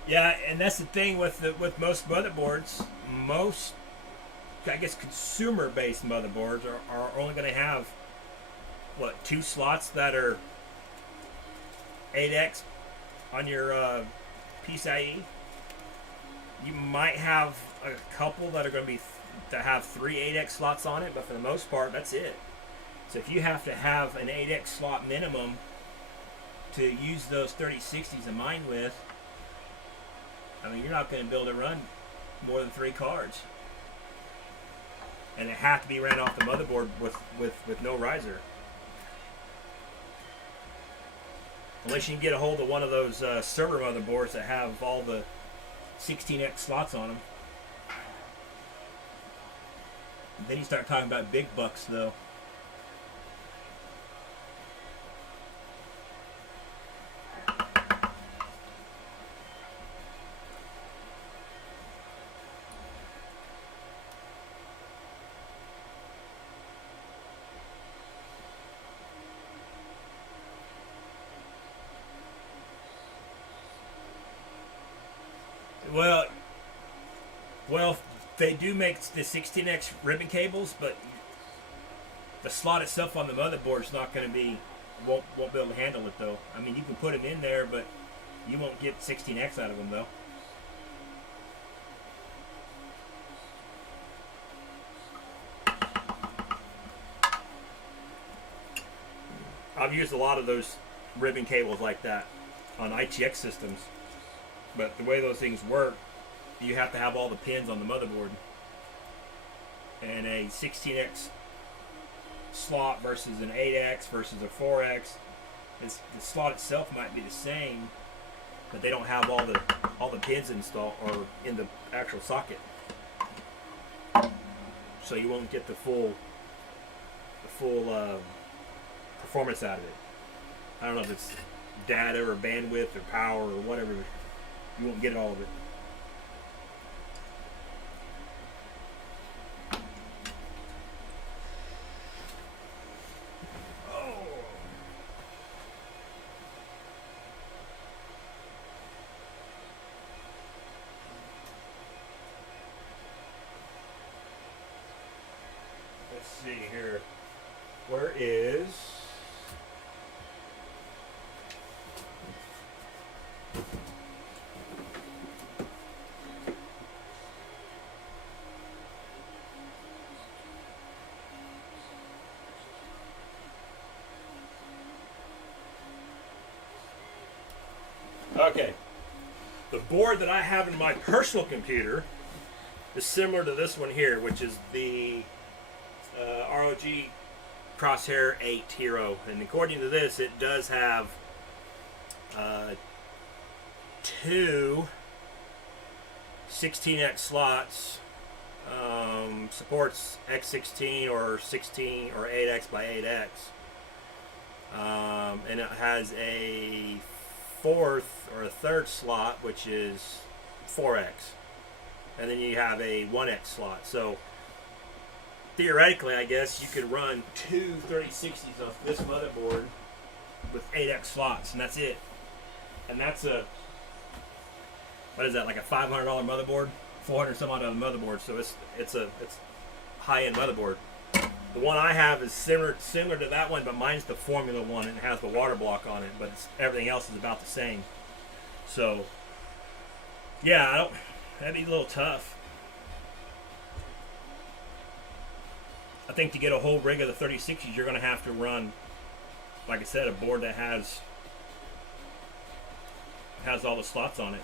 Yeah, and that's the thing with most motherboards. Most, I guess, consumer-based motherboards are only going to have what, 2 slots that are 8x on your PCIe. You might have a couple that are going to be that have 3 8x slots on it, but for the most part, that's it. So if you have to have an 8x slot minimum to use those 3060s of mine with, I mean, you're not going to be able to run more than 3 cards. And it have to be ran off the motherboard with no riser. Unless you can get a hold of one of those server motherboards that have all the 16x slots on them. Then you start talking about big bucks, though. Well, they do make the 16x ribbon cables, but the slot itself on the motherboard is not going to be, won't be able to handle it though. I mean, you can put them in there, but you won't get 16x out of them though. I've used a lot of those ribbon cables like that on ITX systems, but the way those things work, you have to have all the pins on the motherboard. And a 16x slot versus an 8x versus a 4x, the slot itself might be the same, but they don't have all the pins installed or in the actual socket, so you won't get the full performance out of it. I don't know if it's data or bandwidth or power or whatever. You won't get all of it. Let's see here. Where is... Okay. The board that I have in my personal computer is similar to this one here, which is the ROG Crosshair 8 Hero. And according to this, it does have 2 16x slots. Supports X16 or 16 or 8x by 8x. And it has a 4th or a 3rd slot, which is 4x. And then you have a 1x slot. So theoretically, I guess you could run 2 3060s off this motherboard with 8x slots, and that's it. And that's a, what is that, like a $500 motherboard? 400 some odd on the motherboard, so it's high-end motherboard. The one I have is similar to that one, but mine's the Formula one and it has the water block on it, but everything else is about the same. So yeah, that'd be a little tough. I think to get a whole rig of the 3060s, you're going to have to run, like I said, a board that has all the slots on it.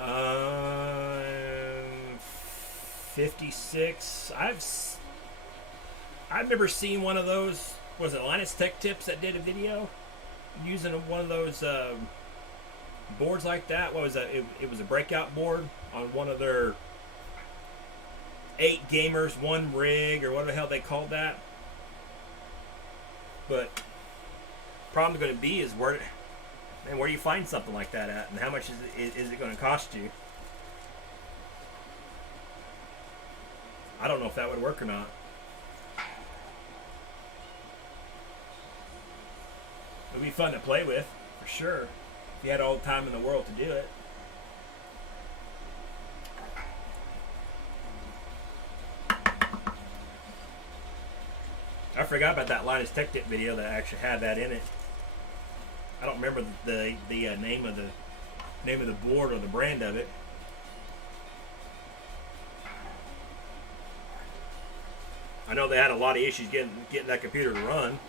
Um, 56. I've never seen one of those. Was it Linus Tech Tips that did a video using one of those boards like that? What was that? It was a breakout board on one of their 8 gamers, 1 rig, or whatever the hell they called that. But problem's going to be is where do you find something like that at, and how much is it going to cost you? I don't know if that would work or not. It'd be fun to play with, for sure. If you had all the time in the world to do it. I forgot about that Linus Tech Tip video that actually had that in it. I don't remember the name of the board or the brand of it. I know they had a lot of issues getting that computer to run.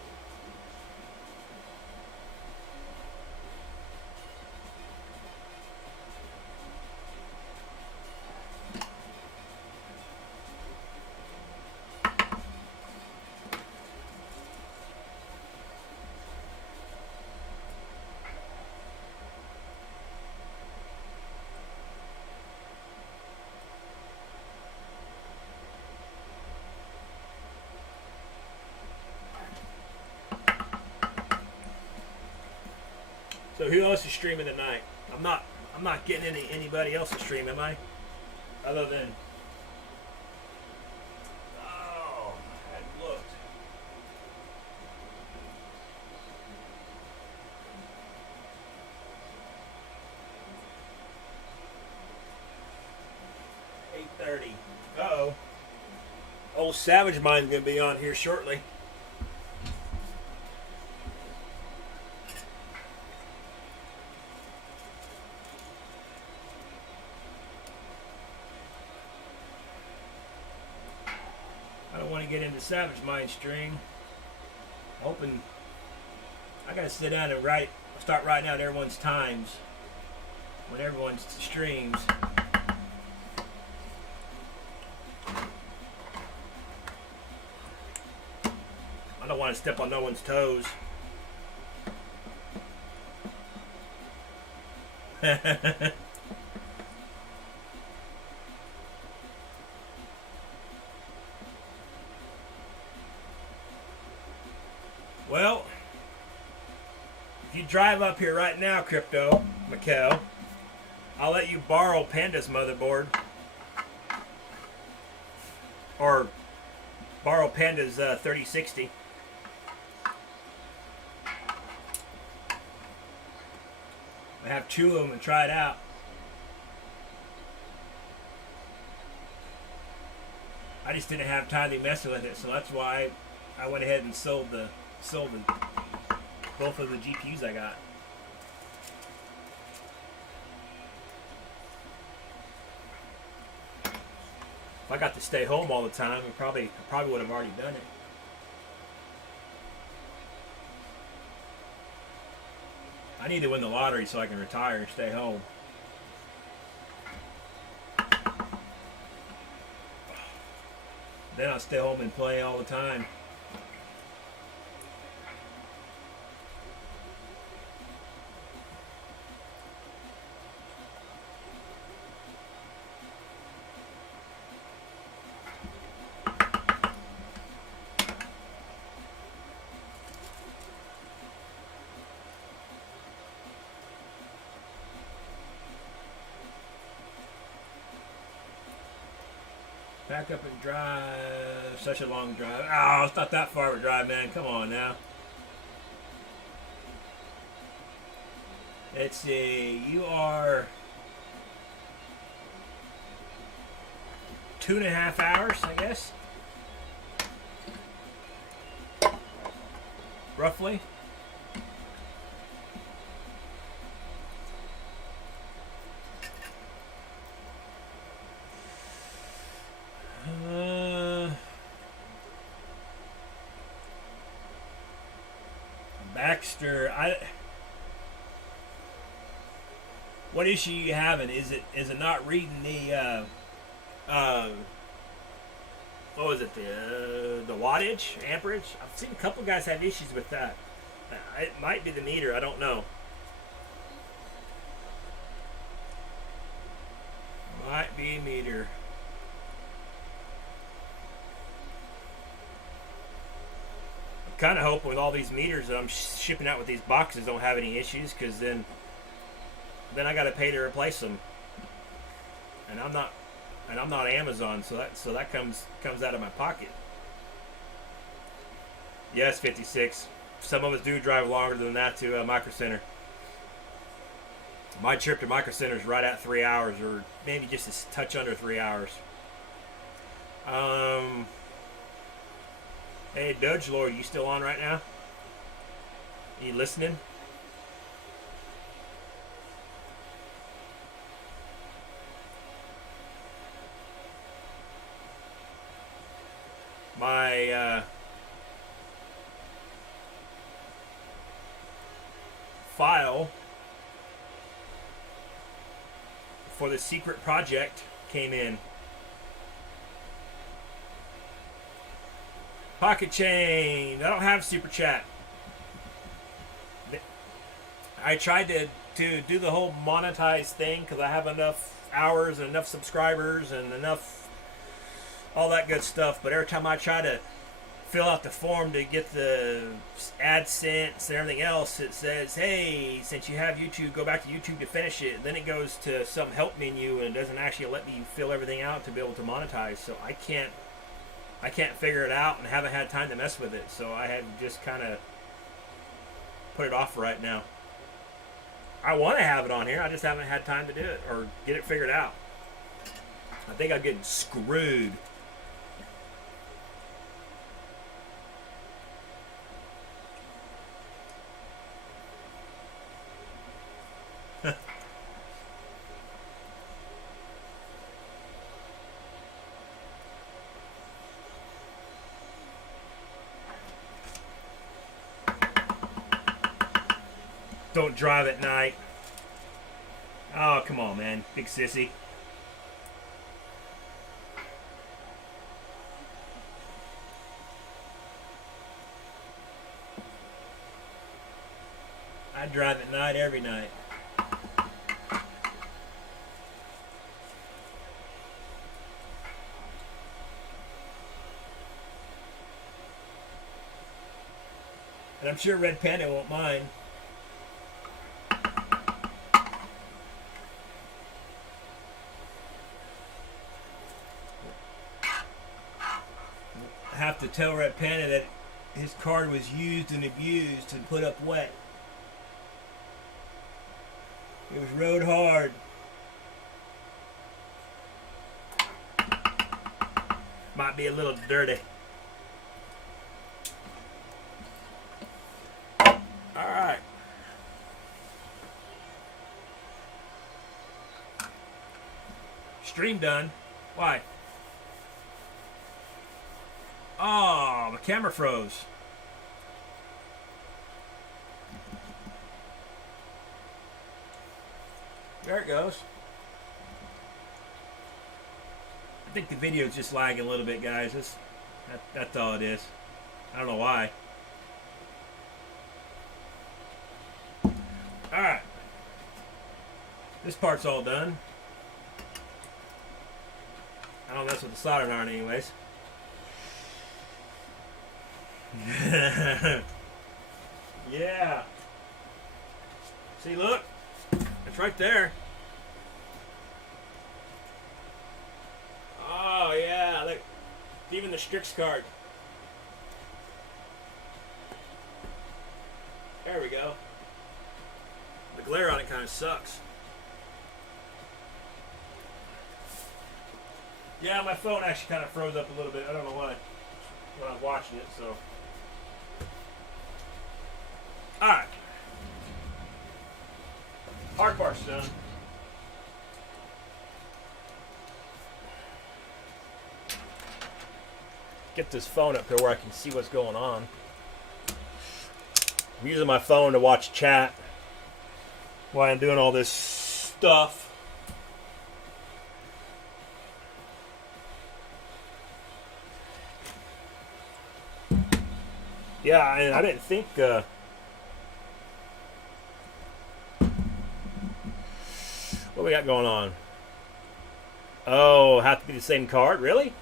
So who else is streaming tonight? I'm not getting anybody else's stream, am I? Other than I hadn't looked. $8:30. Uh-oh. Old Savage Mind's gonna be on here shortly. Get into Savage Mind string. Hoping I gotta sit down and start writing out everyone's times when everyone streams. I don't want to step on no one's toes. Well, if you drive up here right now, Crypto, Mikkel, I'll let you borrow Panda's motherboard. Or borrow Panda's 3060. I have two of them and try it out. I just didn't have time to mess with it, so that's why I went ahead and sold both of the GPUs I got. If I got to stay home all the time, I probably would have already done it. I need to win the lottery so I can retire and stay home. Then I'll stay home and play all the time. Back up and drive. Such a long drive. Oh, it's not that far of a drive, man. Come on now. Let's see. You are 2.5 hours, I guess. Roughly. Baxter, what issue you having? Is it not reading the what was it, the wattage, amperage? I've seen a couple guys have issues with that. It might be the meter, I don't know. Might be a meter. Kind of hope with all these meters that I'm shipping out with these boxes don't have any issues, because then I got to pay to replace them, and I'm not Amazon, so that comes out of my pocket. Yes, 56. some of us do drive longer than that to Micro Center. My trip to Micro Center is right at 3 hours, or maybe just a touch under 3 hours. Hey, Doge Lord, you still on right now? You listening? My file for the secret project came in. Pocket Chain. I don't have Super Chat. I tried to do the whole monetize thing because I have enough hours and enough subscribers and enough all that good stuff. But every time I try to fill out the form to get the AdSense and everything else, it says, hey, since you have YouTube, go back to YouTube to finish it. Then it goes to some help menu and it doesn't actually let me fill everything out to be able to monetize. So I can't figure it out and haven't had time to mess with it. So I had just kind of put it off right now. I want to have it on here. I just haven't had time to do it or get it figured out. I think I'm getting screwed. Don't drive at night. Oh, come on, man. Big sissy. I drive at night every night. And I'm sure Red Panda won't mind. Have to tell Red Panda that his card was used and abused and put up wet. It was rode hard. Might be a little dirty. Alright. Stream done. Why? Oh, my camera froze. There it goes. I think the video's just lagging a little bit, guys. That's all it is. I don't know why. Alright. This part's all done. I don't mess with the soldering iron anyways. Yeah. See, look. It's right there. Oh, yeah. Look. Even the Strix card. There we go. The glare on it kind of sucks. Yeah, my phone actually kind of froze up a little bit. I don't know why when I was watching it, so. Alright. Hard part's done. Get this phone up here where I can see what's going on. I'm using my phone to watch chat while I'm doing all this stuff. Yeah, I didn't think what we got going on? Oh, have to be the same card? Really?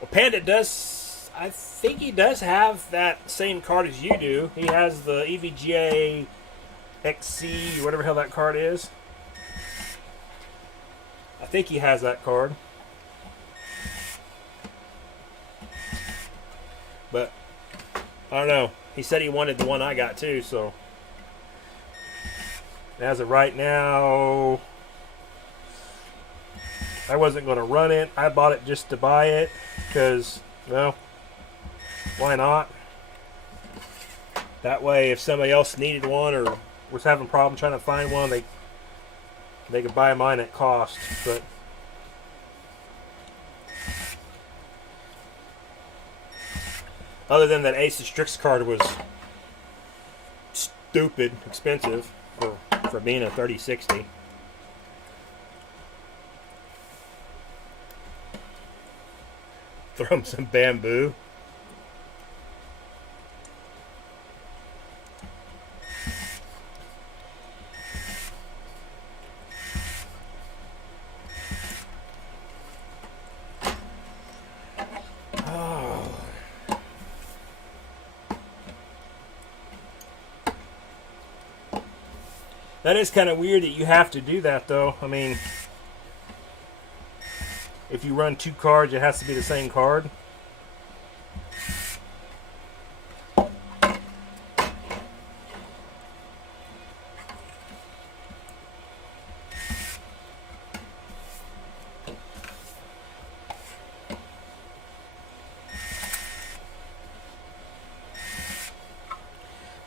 Well, Panda does, I think he does have that same card as you do. He has the EVGA XC, whatever the hell that card is. I think he has that card. But I don't know. He said he wanted the one I got too, so as of right now, I wasn't going to run it. I bought it just to buy it because, well, why not? That way, if somebody else needed one or was having a problem trying to find one, they could buy mine at cost. But other than that, Ace of Strix card was stupid expensive for being a 3060. Throw him some bamboo. That is kind of weird that you have to do that, though. I mean, if you run 2 cards, it has to be the same card.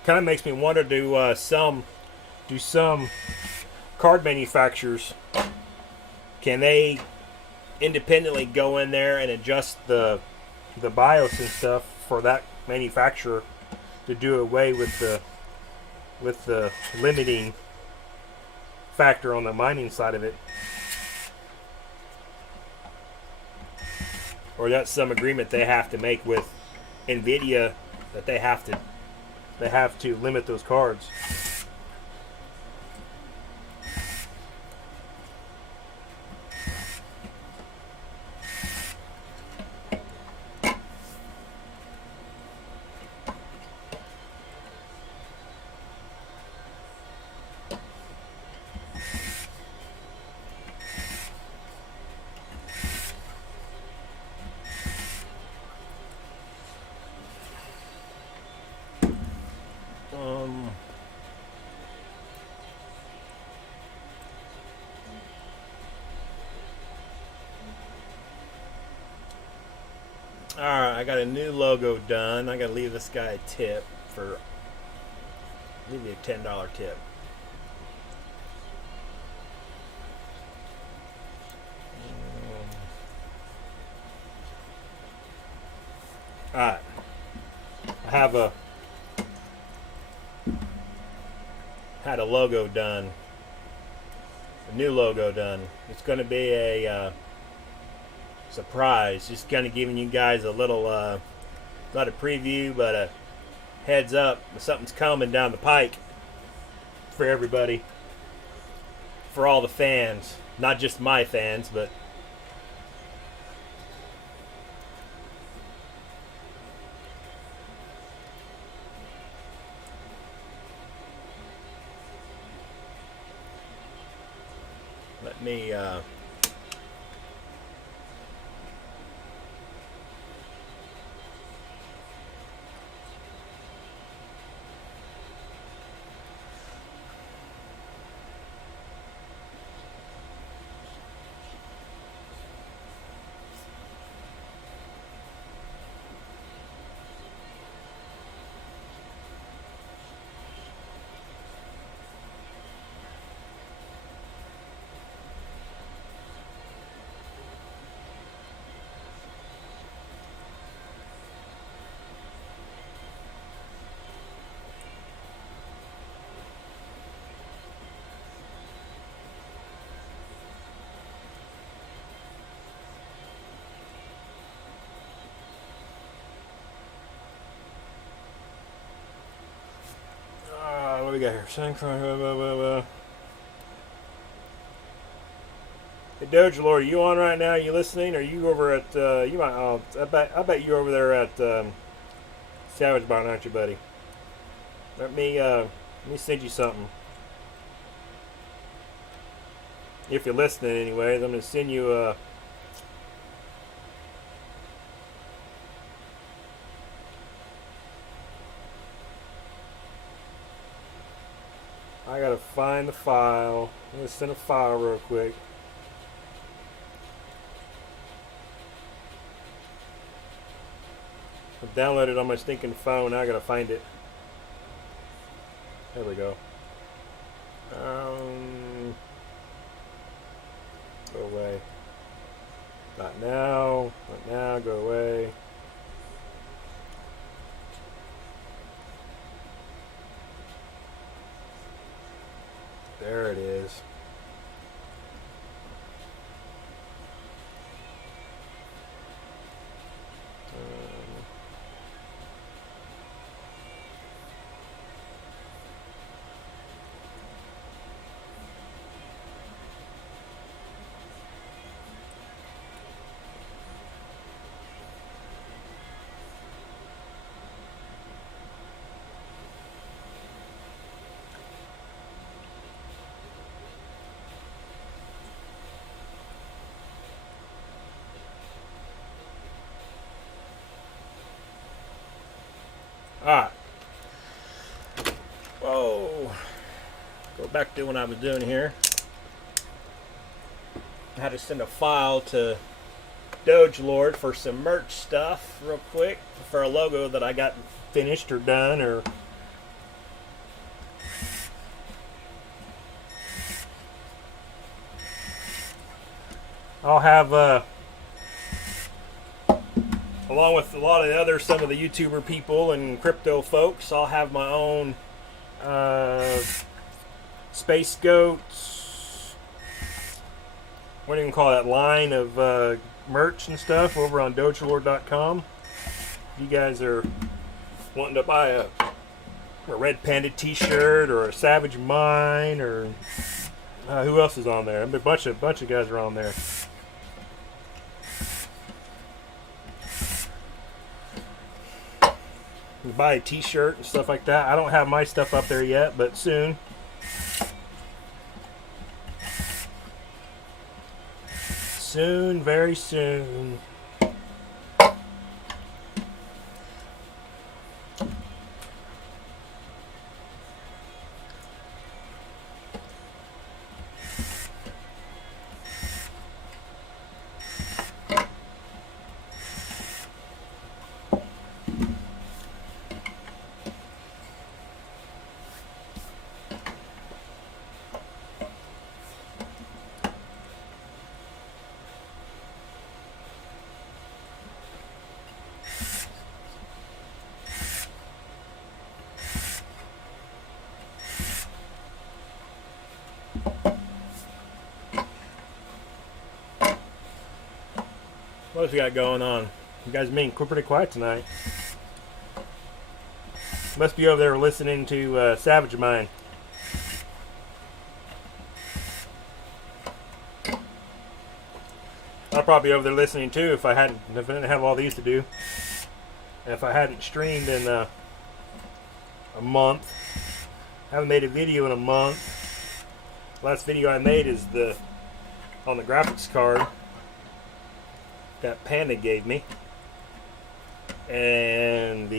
Kind of makes me wonder, do some card manufacturers, can they independently go in there and adjust the BIOS and stuff for that manufacturer to do away with the limiting factor on the mining side of it? Or that's some agreement they have to make with NVIDIA that they have to limit those cards. Alright, I got a new logo done. I gotta leave this guy a tip for, leave me a $10 tip. Alright, I have had a logo done, a new logo done. It's gonna be a surprise. Just kind of giving you guys a little, not a preview, but a heads up. Something's coming down the pike for everybody, for all the fans, not just my fans, but let me what do we got here? Hey, Doge Lord, are you on right now? Are you listening? Are you over at you might? Oh, I bet you're over there at Savage Barn, aren't you, buddy? Let me send you something. If you're listening, anyways, I'm gonna send you I gotta find the file. I'm gonna send a file real quick. I've downloaded it on my stinking phone. Now I gotta find it. There we go. Go away. Not now. Not now. Go away. There it is. Alright. Whoa. Go back to what I was doing here. I had to send a file to Doge Lord for some merch stuff real quick for a logo that I got finished or done or I'll have along with a lot of the other some of the YouTuber people and crypto folks, I'll have my own Space Goats, what do you call that line of merch and stuff over on dogelord.com. If you guys are wanting to buy a Red Panda t-shirt or a Savage Mine or who else is on there? A bunch of guys are on there. Buy a t-shirt and stuff like that. I don't have my stuff up there yet, but soon. Soon, very soon. What else we got going on? You guys being pretty quiet tonight. Must be over there listening to Savage Mine. I'd probably be over there listening too if I didn't have all these to do. And if I hadn't streamed in a month. I haven't made a video in a month. Last video I made is on the graphics card that Panda gave me, and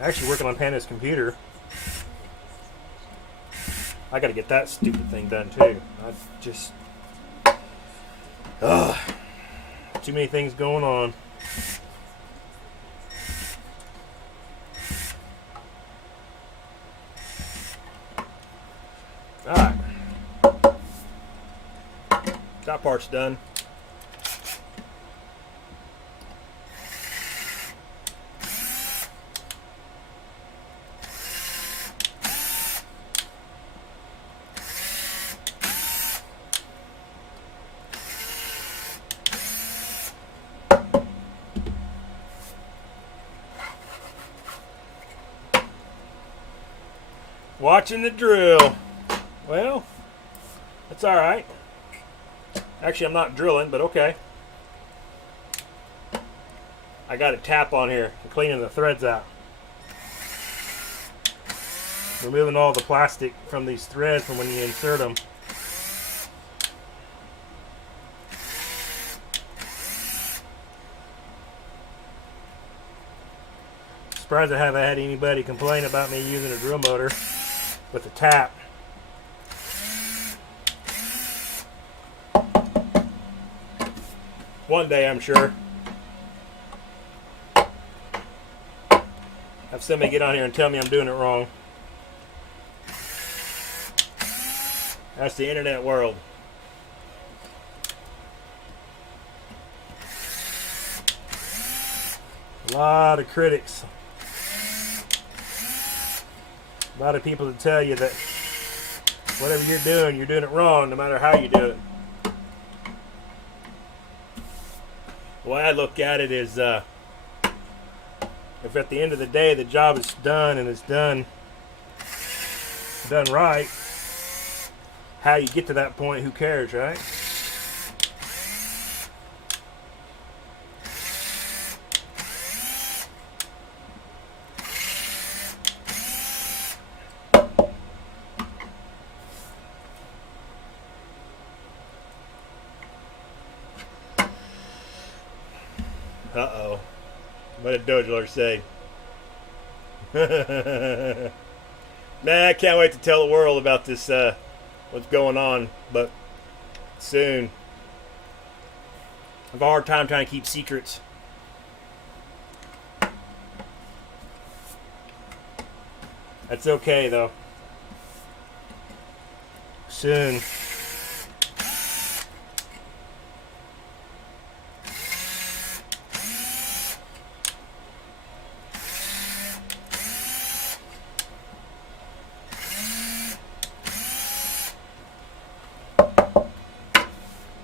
actually working on Panda's computer. I gotta get that stupid thing done too. I just too many things going on. Alright, that part's done. Watching the drill. Well, that's alright. Actually, I'm not drilling, but okay. I got a tap on here. I'm cleaning the threads out. Removing all the plastic from these threads from when you insert them. surprised I haven't had anybody complain about me using a drill motor with a tap. One day, I'm sure. Have somebody get on here and tell me I'm doing it wrong. That's the internet world. A lot of critics. A lot of people that tell you that whatever you're doing it wrong, no matter how you do it. The way I look at it is, if at the end of the day the job is done and it's done right, how you get to that point, who cares, right? Uh-oh. What did Doge Lord say? Man, I can't wait to tell the world about this, what's going on, but soon. I have a hard time trying to keep secrets. That's okay, though. Soon.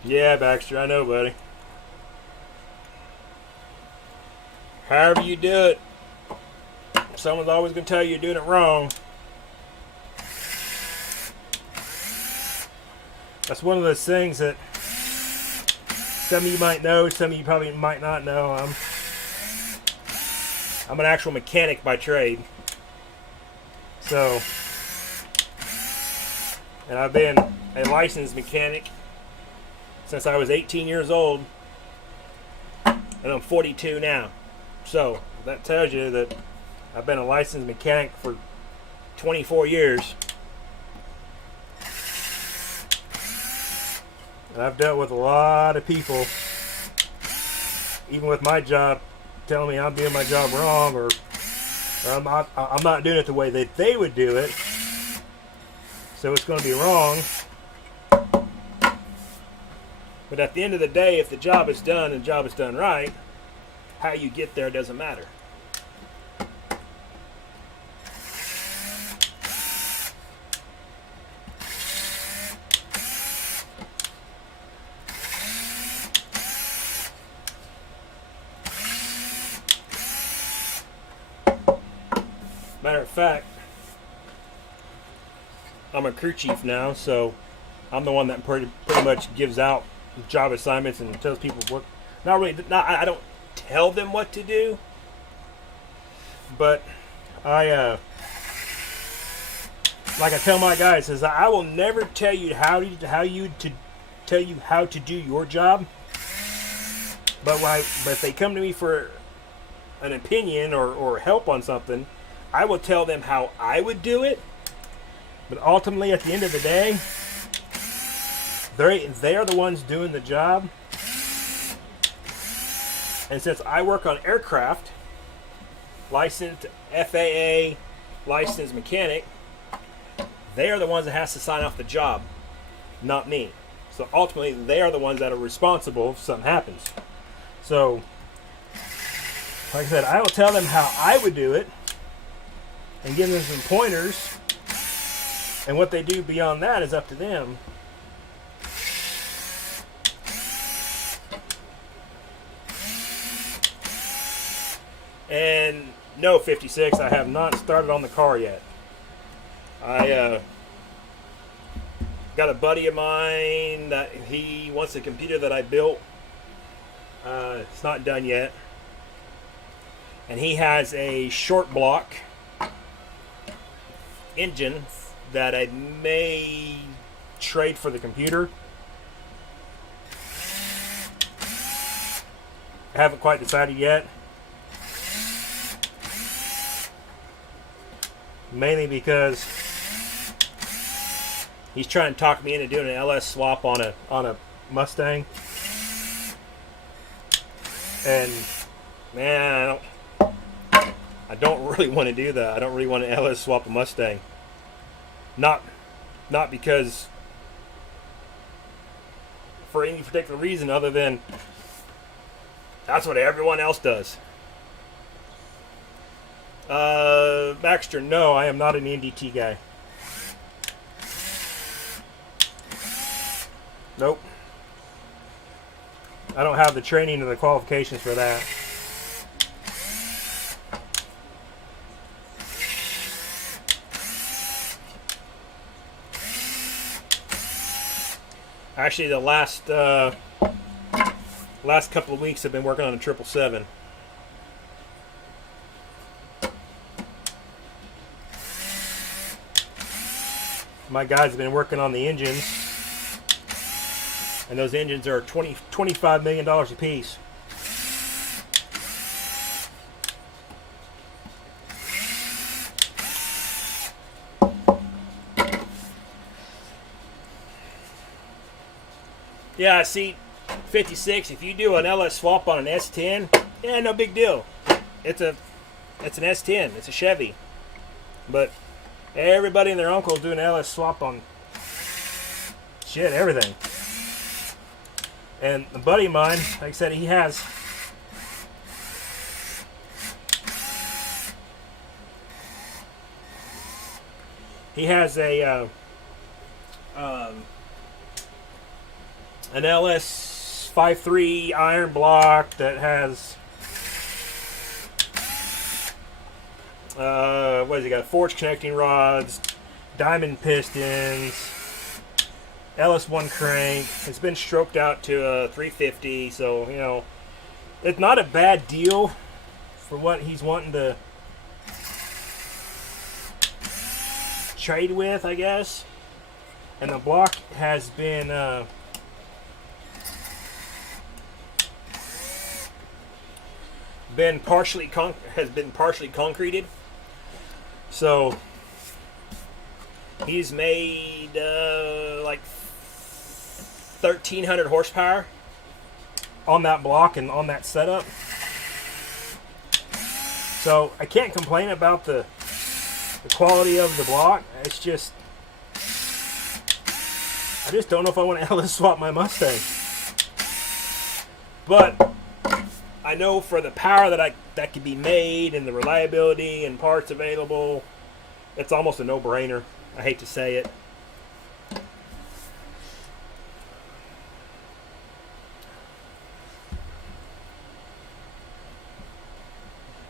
Yeah, Baxter, I know, buddy. However you do it, someone's always going to tell you you're doing it wrong. That's one of those things that some of you might know, some of you probably might not know. I'm an actual mechanic by trade. So, and I've been a licensed mechanic since I was 18 years old, and I'm 42 now. So that tells you that I've been a licensed mechanic for 24 years. And I've dealt with a lot of people, even with my job, telling me I'm doing my job wrong, or I'm not doing it the way that they would do it. So it's going to be wrong. But at the end of the day, if the job is done and the job is done right, how you get there doesn't matter. Matter of fact, I'm a crew chief now, so I'm the one that pretty much gives out job assignments and tells people what. I don't tell them what to do, but like I tell my guys, is I will never tell you how to do your job. But if they come to me for an opinion or help on something, I will tell them how I would do it. But ultimately, at the end of the day, they are the ones doing the job. And since I work on aircraft, licensed FAA, licensed mechanic, they are the ones that has to sign off the job, not me. So ultimately, they are the ones that are responsible if something happens. So, like I said, I will tell them how I would do it and give them some pointers. And what they do beyond that is up to them. And no, 56, I have not started on the car yet. I got a buddy of mine that he wants a computer that I built. It's not done yet. And he has a short block engine that I may trade for the computer. I haven't quite decided yet. mainly because he's trying to talk me into doing an LS swap on a Mustang, and man, I don't really want to do that. I don't really want to LS swap a Mustang. Not because for any particular reason other than that's what everyone else does. Baxter, no, I am not an NDT guy. Nope. I don't have the training or the qualifications for that. Actually, the last couple of weeks I've been working on a 777. My guys have been working on the engines, and those engines are $25 million a piece. Yeah, see, 56, if you do an LS swap on an S10, yeah, no big deal. It's an S10, it's a Chevy. But everybody and their uncle is doing an LS swap on shit, everything. And a buddy of mine, like I said, he has an LS 5.3 iron block that has what has he got? Forged connecting rods, diamond pistons, LS1 crank. It's been stroked out to a 350, so you know it's not a bad deal for what he's wanting to trade with, I guess. And the block has been partially concreted, so he's made like 1,300 horsepower on that block and on that setup. So I can't complain about the quality of the block. It's just I just don't know if I want to LS swap my Mustang. But I know for the power that can be made and the reliability and parts available, it's almost a no-brainer. I hate to say it.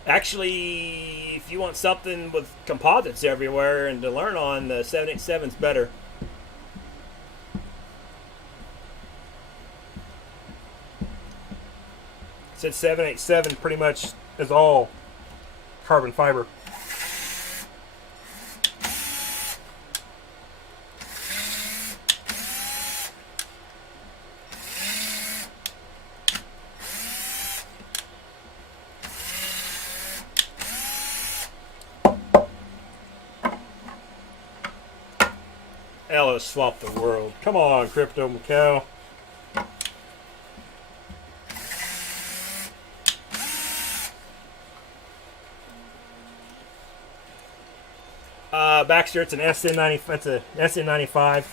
Actually, if you want something with composites everywhere and to learn on, the 787's better. Since 787 pretty much is all carbon fiber. LS swap the world. Come on, Crypto Macau. Baxter, it's an SN90. It's a SN95.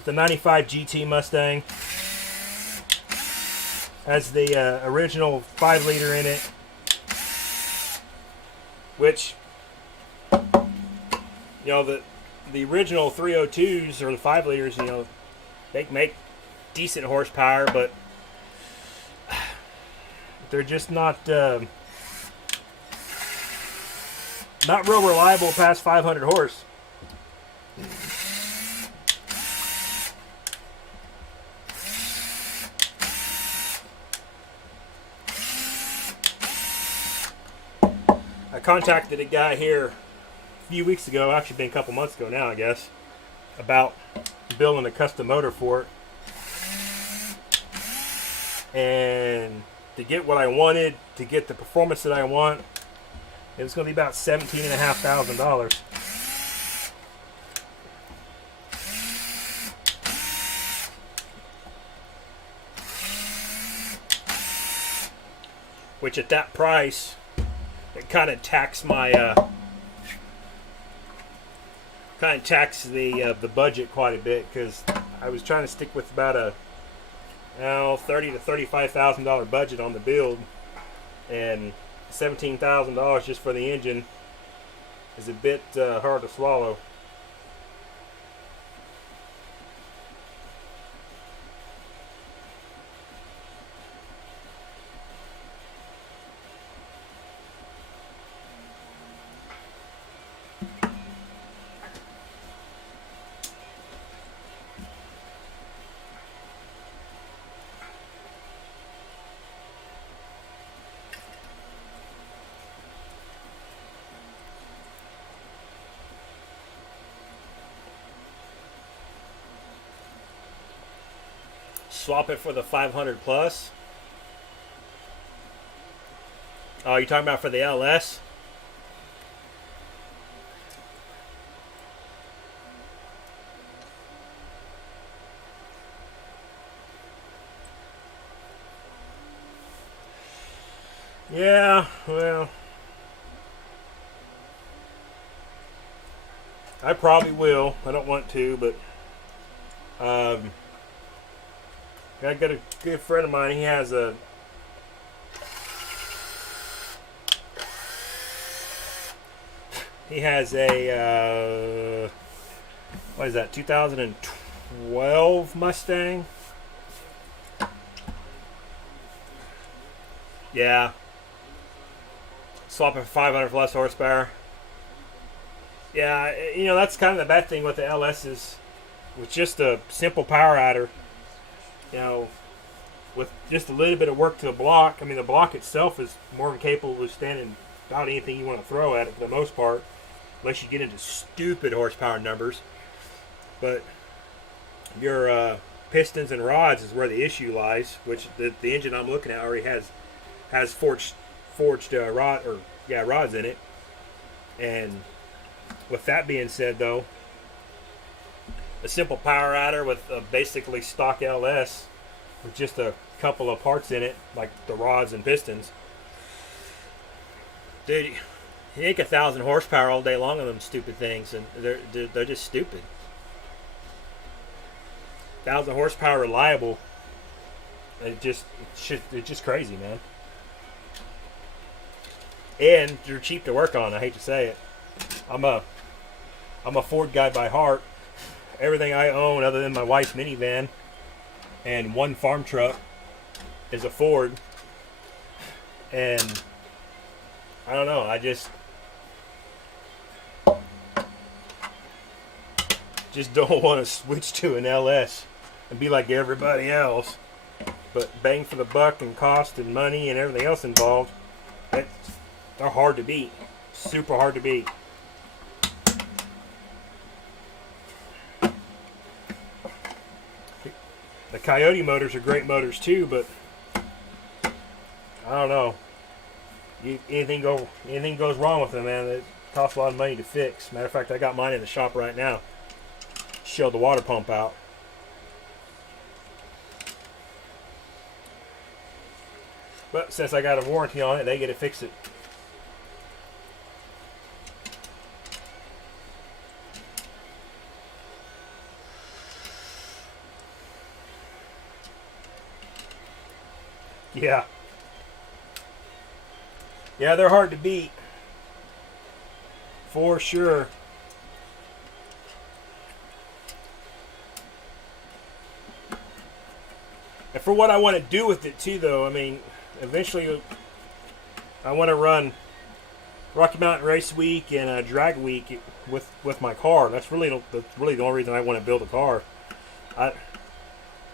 It's a 95 GT Mustang. Has the original 5-liter in it, which, you know, the original 302s or the 5-liters, you know, they make decent horsepower, but they're just not real reliable past 500 horse. I contacted a guy here a few weeks ago, actually been a couple months ago now, I guess, about building a custom motor for it. And to get what I wanted, to get the performance that I want, It was going to be about $17,500. Which at that price, it kind of taxed my the budget quite a bit, because I was trying to stick with about a $30,000 to $35,000 budget on the build, and $17,000 just for the engine is a bit hard to swallow. Swap it for the 500 plus. Oh, you talking about for the LS? Yeah, well, I probably will. I don't want to, but I got a good friend of mine. He has a what is that, 2012 Mustang? Yeah. Swapping for 500 plus horsepower. Yeah, you know, that's kind of the bad thing with the LS's. With just a simple power adder, you know, with just a little bit of work to the block. I mean, the block itself is more than capable of standing about anything you want to throw at it for the most part, unless you get into stupid horsepower numbers. But your pistons and rods is where the issue lies, which the engine I'm looking at already has forged rods in it. And with that being said, though, a simple power adder with a basically stock LS with just a couple of parts in it, like the rods and pistons, dude, you ain't 1,000 horsepower all day long on them stupid things, and they're just stupid. 1,000 horsepower reliable. It's just crazy, man. And they're cheap to work on. I hate to say it. I'm a Ford guy by heart. Everything I own, other than my wife's minivan and one farm truck, is a Ford. And I don't know. I just don't want to switch to an LS and be like everybody else. But bang for the buck and cost and money and everything else involved, they're hard to beat. Super hard to beat. The Coyote motors are great motors too, but I don't know. Anything goes wrong with them, man, it costs a lot of money to fix. Matter of fact, I got mine in the shop right now. Shelled the water pump out. But since I got a warranty on it, they get to fix it. Yeah. Yeah, they're hard to beat. For sure. And for what I want to do with it too, though, I mean, eventually I want to run Rocky Mountain Race Week and a Drag Week with my car. That's really the only reason I want to build a car.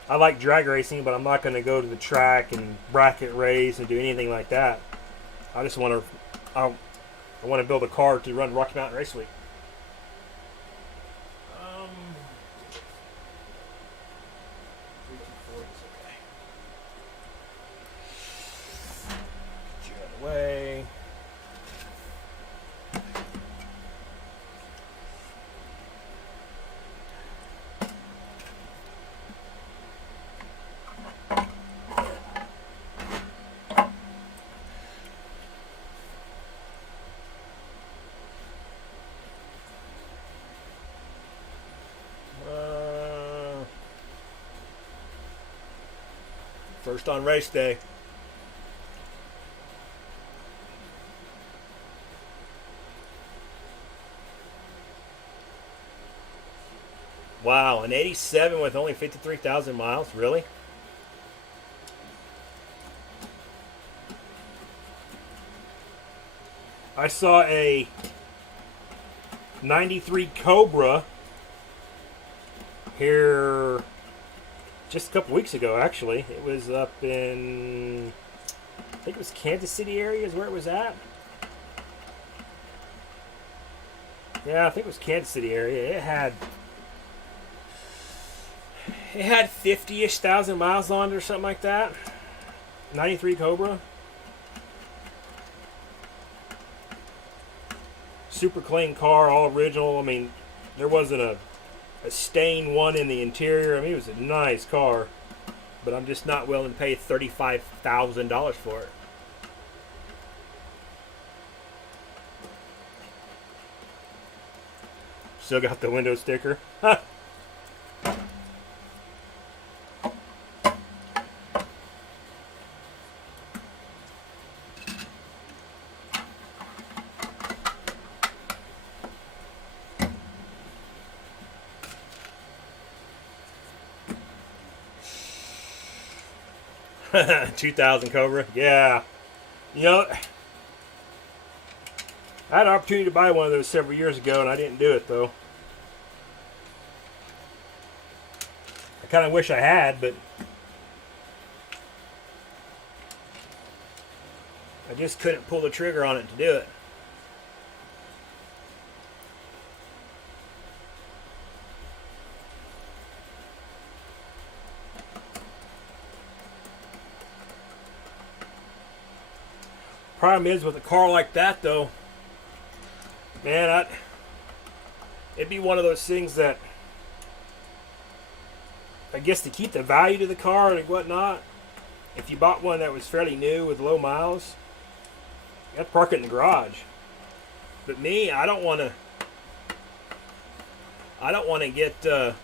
I like drag racing, but I'm not going to go to the track and bracket race and do anything like that. I just want to, I want to build a car to run Rocky Mountain Race Week. Get you out of the way. First on race day. Wow, an 87 with only 53,000 miles? Really? I saw a 93 Cobra here just a couple weeks ago, actually. It was up in, I think it was Kansas City area is where it was at. Yeah, I think it was Kansas City area. It had 50-ish thousand miles on it or something like that. 93 Cobra. Super clean car, all original. I mean, there wasn't a stain one in the interior. I mean, it was a nice car. But I'm just not willing to pay $35,000 for it. Still got the window sticker. 2000 Cobra. Yeah. You know, I had an opportunity to buy one of those several years ago, and I didn't do it, though. I kind of wish I had, but I just couldn't pull the trigger on it to do it. Problem is with a car like that, though, man, it'd be one of those things that, I guess, to keep the value to the car and whatnot, if you bought one that was fairly new with low miles, you have to park it in the garage. But me, I don't want to get a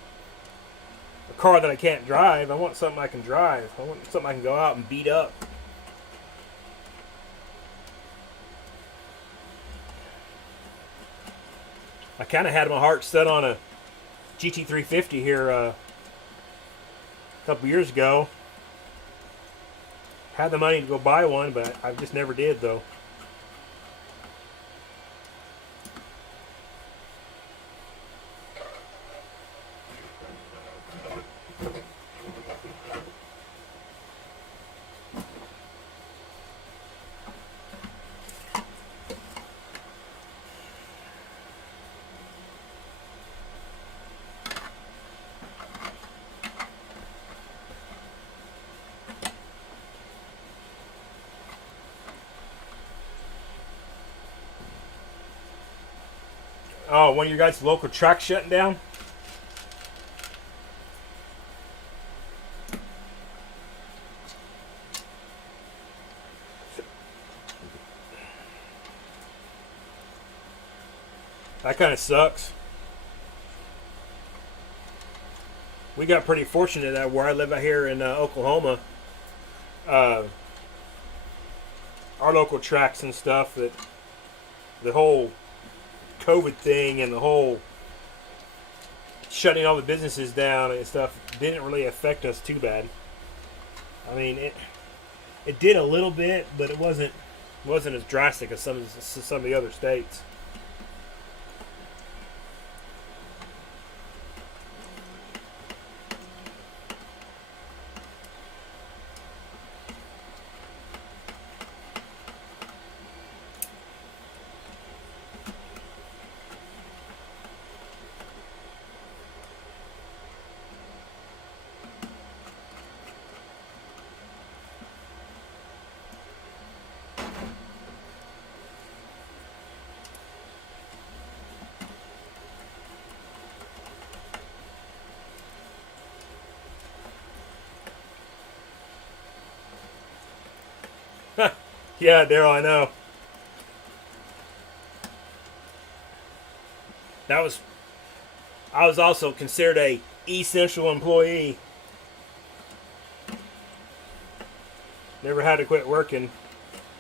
car that I can't drive. I want something I can drive. I want something I can go out and beat up. I kind of had my heart set on a GT350 here a couple years ago. Had the money to go buy one, but I just never did, though. Oh, one of your guys' local tracks shutting down? That kind of sucks. We got pretty fortunate that where I live out here in Oklahoma, our local tracks and stuff, that the whole COVID thing and the whole shutting all the businesses down and stuff didn't really affect us too bad. I mean, it did a little bit, but it wasn't as drastic as some of the other states. Yeah, Daryl, I know. I was also considered a essential employee. Never had to quit working.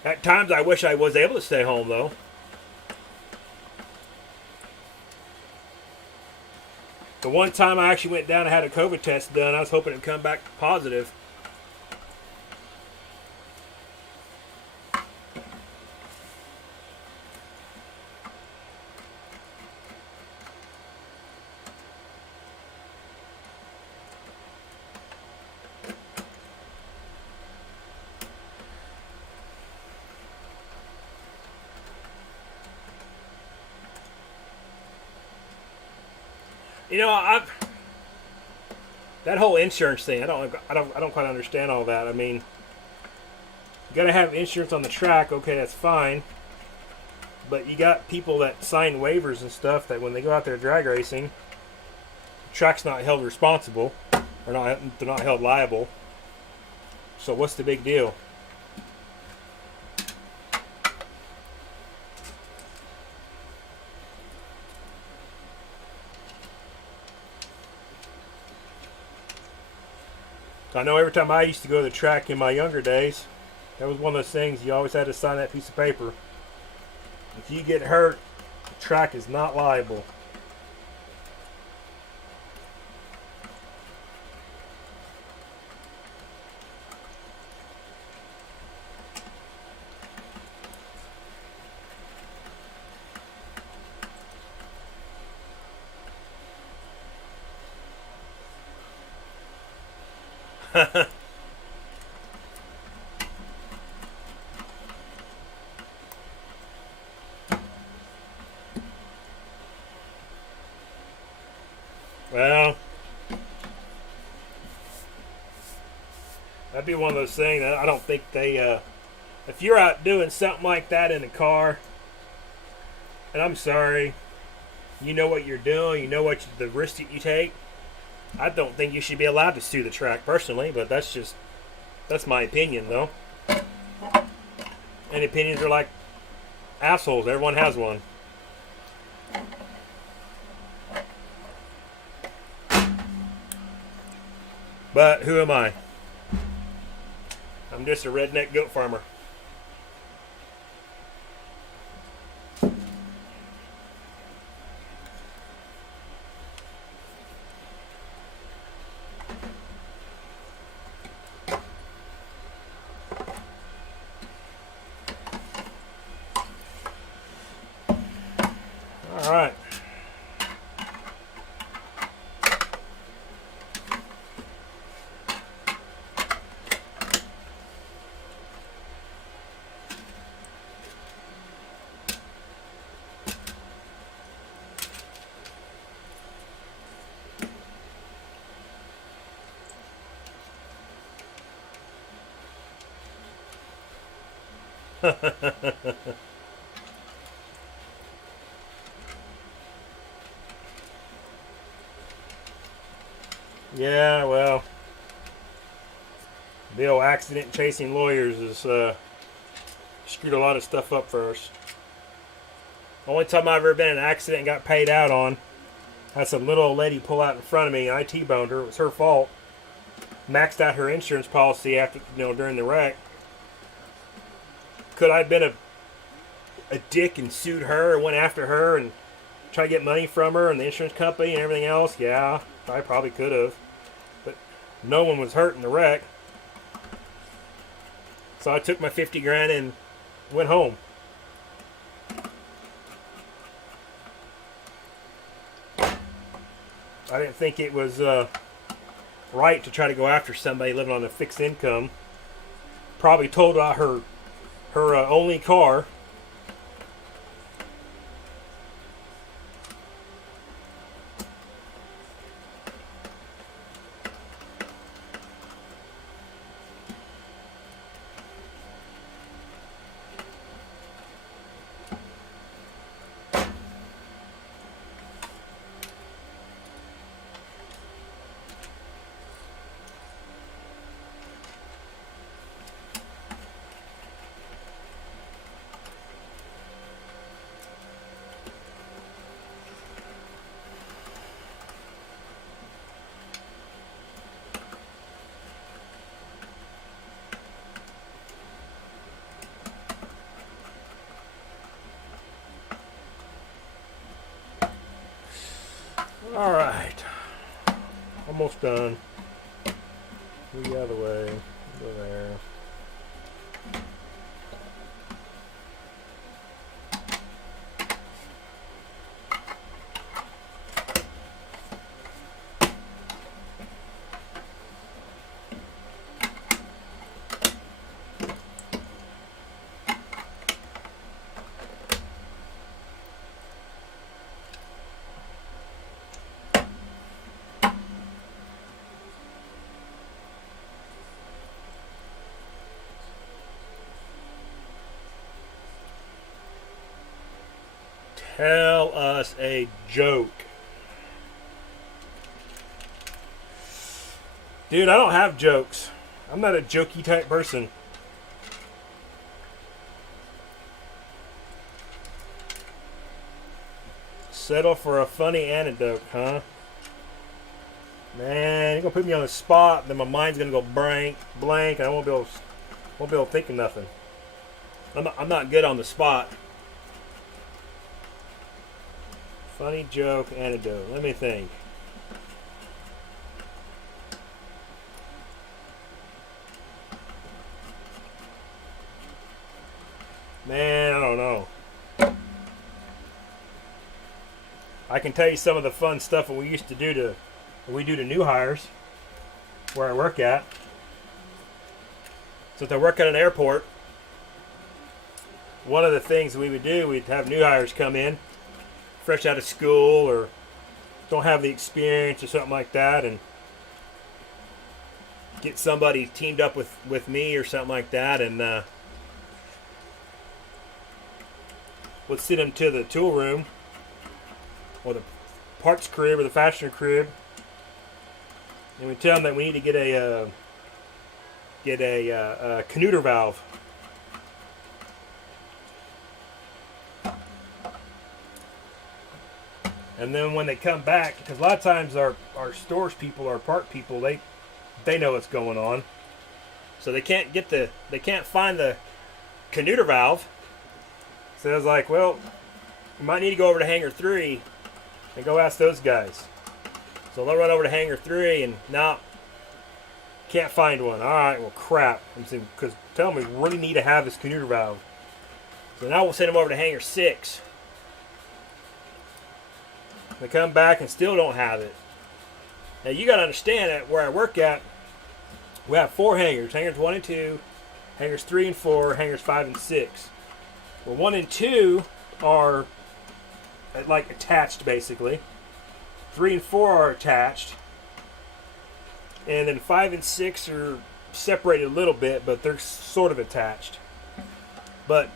At times I wish I was able to stay home though. The one time I actually went down and had a COVID test done, I was hoping it would come back positive. You know, that whole insurance thing, I don't quite understand all that. I mean, you gotta have insurance on the track. Okay, that's fine. But you got people that sign waivers and stuff that when they go out there drag racing, the track's not held responsible, or they're not held liable. So what's the big deal? I know every time I used to go to the track in my younger days, that was one of those things you always had to sign that piece of paper. If you get hurt, the track is not liable. Well, that'd be one of those things that I don't think they, if you're out doing something like that in a car, and I'm sorry, you know what you're doing, you know the risk that you take, I don't think you should be allowed to sue the track personally, but that's my opinion though. And opinions are like assholes, everyone has one. But who am I? I'm just a redneck goat farmer. All right. Yeah, well, the old accident chasing lawyers has screwed a lot of stuff up for us. Only time I've ever been in an accident and got paid out on, had some little old lady pull out in front of me and I T-boned her. It was her fault. Maxed out her insurance policy after, during the wreck. Could I have been a dick and sued her and went after her and tried to get money from her and the insurance company and everything else? Yeah, I probably could have. But no one was hurt in the wreck. So I took my 50 grand and went home. I didn't think it was right to try to go after somebody living on a fixed income. Probably told about her only car. All right, almost done. Move the other way. Go there. Tell us a joke. Dude, I don't have jokes. I'm not a jokey type person. Settle for a funny anecdote, huh? Man, you're gonna put me on the spot, then my mind's gonna go blank, and I won't be able to think of nothing. I'm not good on the spot. Funny joke, anecdote. Let me think. Man, I don't know. I can tell you some of the fun stuff that we used to do to new hires where I work at. Since I work at an airport, one of the things we would do, we'd have new hires come in fresh out of school or don't have the experience or something like that, and get somebody teamed up with me or something like that, and would send them to the tool room or the parts crib or the fastener crib, and we tell them that we need to get a canuter valve. And then when they come back, because a lot of times our stores people, our part people, they know what's going on, so they can't find the canuter valve. So I was like, well, you might need to go over to hangar 3 and go ask those guys. So they'll run over to hangar 3 and now can't find one. All right, well, crap. I'm saying, because tell them we really need to have this canuter valve. So now we'll send them over to hangar 6. They come back and still don't have it. Now you got to understand that where I work at, we have 4 hangars: hangars 1 and 2, hangars 3 and 4, hangars 5 and 6. Well, 1 and 2 are like attached basically. 3 and 4 are attached, and then 5 and 6 are separated a little bit, but they're sort of attached. But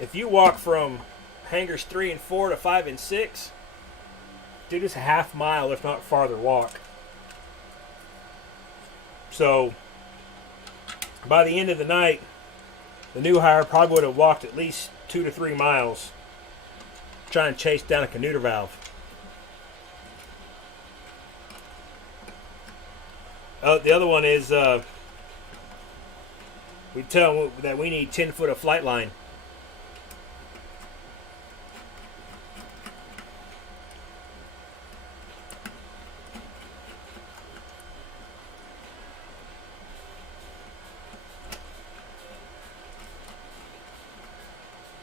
if you walk from hangars 3 and 4 to 5 and 6, dude, it's a half mile, if not farther, walk. So by the end of the night, the new hire probably would have walked at least 2 to 3 miles trying to chase down a canuter valve. The other one is we tell them that we need 10 foot of flight line.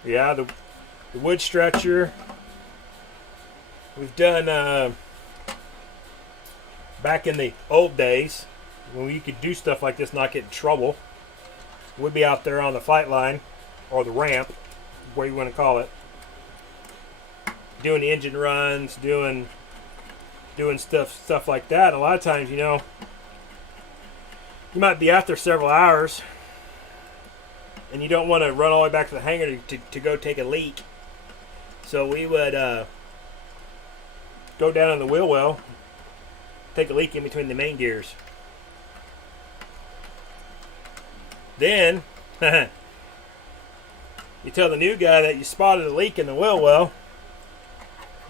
Yeah, the wood stretcher. We've done back in the old days when you could do stuff like this, not get in trouble. We'd be out there on the flight line or the ramp, where you want to call it, doing the engine runs, doing stuff like that. A lot of times, you might be out there several hours, and you don't want to run all the way back to the hangar to go take a leak. So we would go down in the wheel well, take a leak in between the main gears. Then you tell the new guy that you spotted a leak in the wheel well.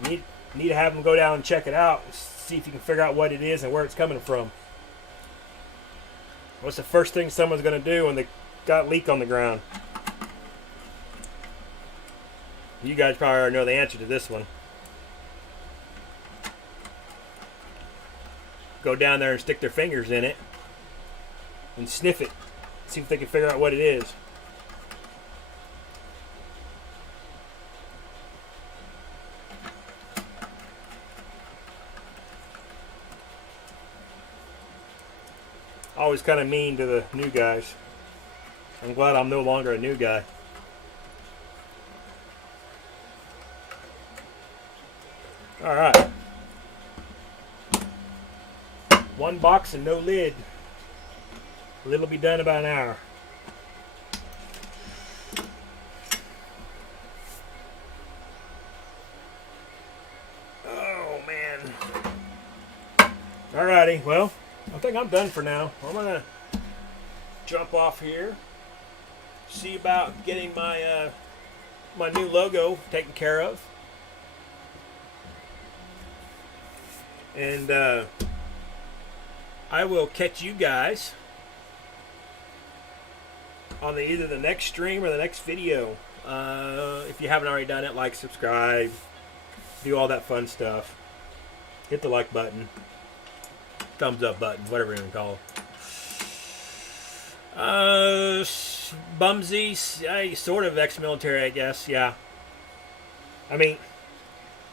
You need to have him go down and check it out, and see if you can figure out what it is and where it's coming from. What's the first thing someone's going to do when they got a leak on the ground? You guys probably already know the answer to this one. go down there and stick their fingers in it and sniff it. See if they can figure out what it is. Always kind of mean to the new guys. I'm glad I'm no longer a new guy. All right. One box and no lid. Lid'll be done in about an hour. Oh man. Alrighty, well, I think I'm done for now. I'm gonna jump off here. See about getting my my new logo taken care of. And I will catch you guys on either the next stream or the next video. If you haven't already done it, like, subscribe, do all that fun stuff. Hit the like button, thumbs up button, whatever you want to call it. Bumsy, sort of ex-military, I guess. Yeah. I mean,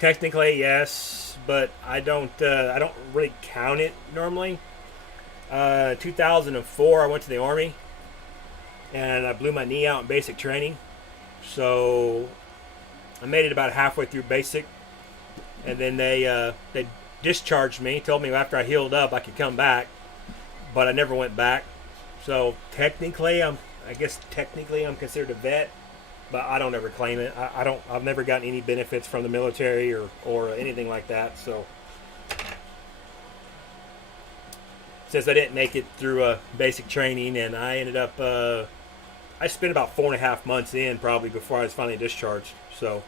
technically yes, but I don't really count it normally. 2004, I went to the Army, and I blew my knee out in basic training. So I made it about halfway through basic, and then they discharged me, told me after I healed up I could come back, but I never went back. So technically, I'm considered a vet, but I don't ever claim it. I've never gotten any benefits from the military or anything like that. So since I didn't make it through basic training, and I ended up, I spent about 4.5 months in probably before I was finally discharged. So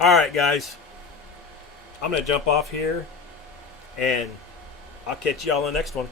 all right, guys, I'm gonna jump off here, and I'll catch y'all on the next one.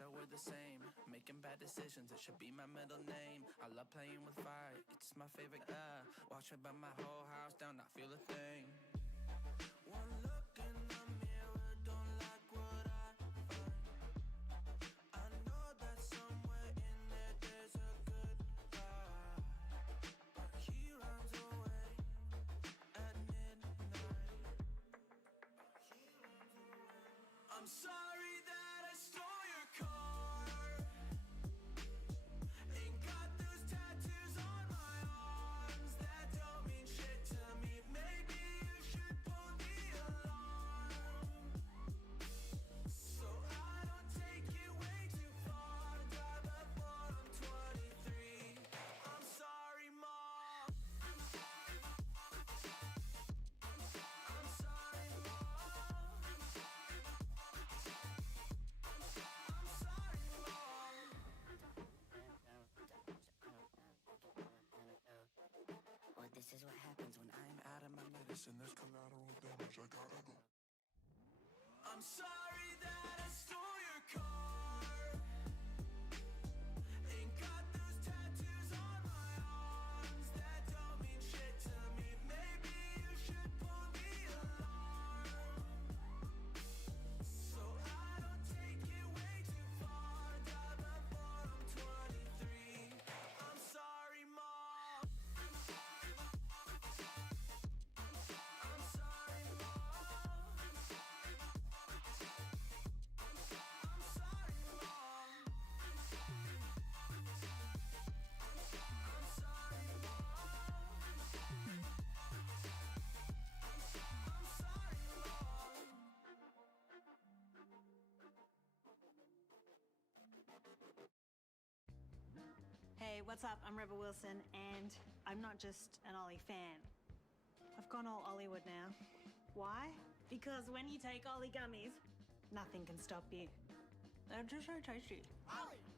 I were the same, making bad decisions, it should be my middle name. I love playing with fire, it's my favorite. Watch me burn my whole house down, not feel a thing. One look in the mirror, don't like what I find. I know that somewhere in there there's a good guy, but he runs away at midnight. I'm sorry that I stole your car. Ain't got those tattoos on my arms that don't mean shit to me. Maybe you should pull the alarm, so I don't take it way too far. Drive at 4, I'm 23. I'm sorry, Mom. I'm sorry, Mom. I'm sorry, Mom. Or this is what happens when I'm out of my medicine. There's collateral damage, I gotta go. I'm sorry that I stole your car. Ain't got those tattoos on my arms that don't mean shit to me. Maybe you should pull the alarm, so I don't take it way too far. Drive at 4, I'm 23. I'm sorry, Mom. I'm sorry, Mom. Hey, what's up? I'm Rebel Wilson, and I'm not just an Ollie fan. I've gone all Ollywood now. Why? Because when you take Ollie gummies, nothing can stop you. They're just so tasty. Ollie!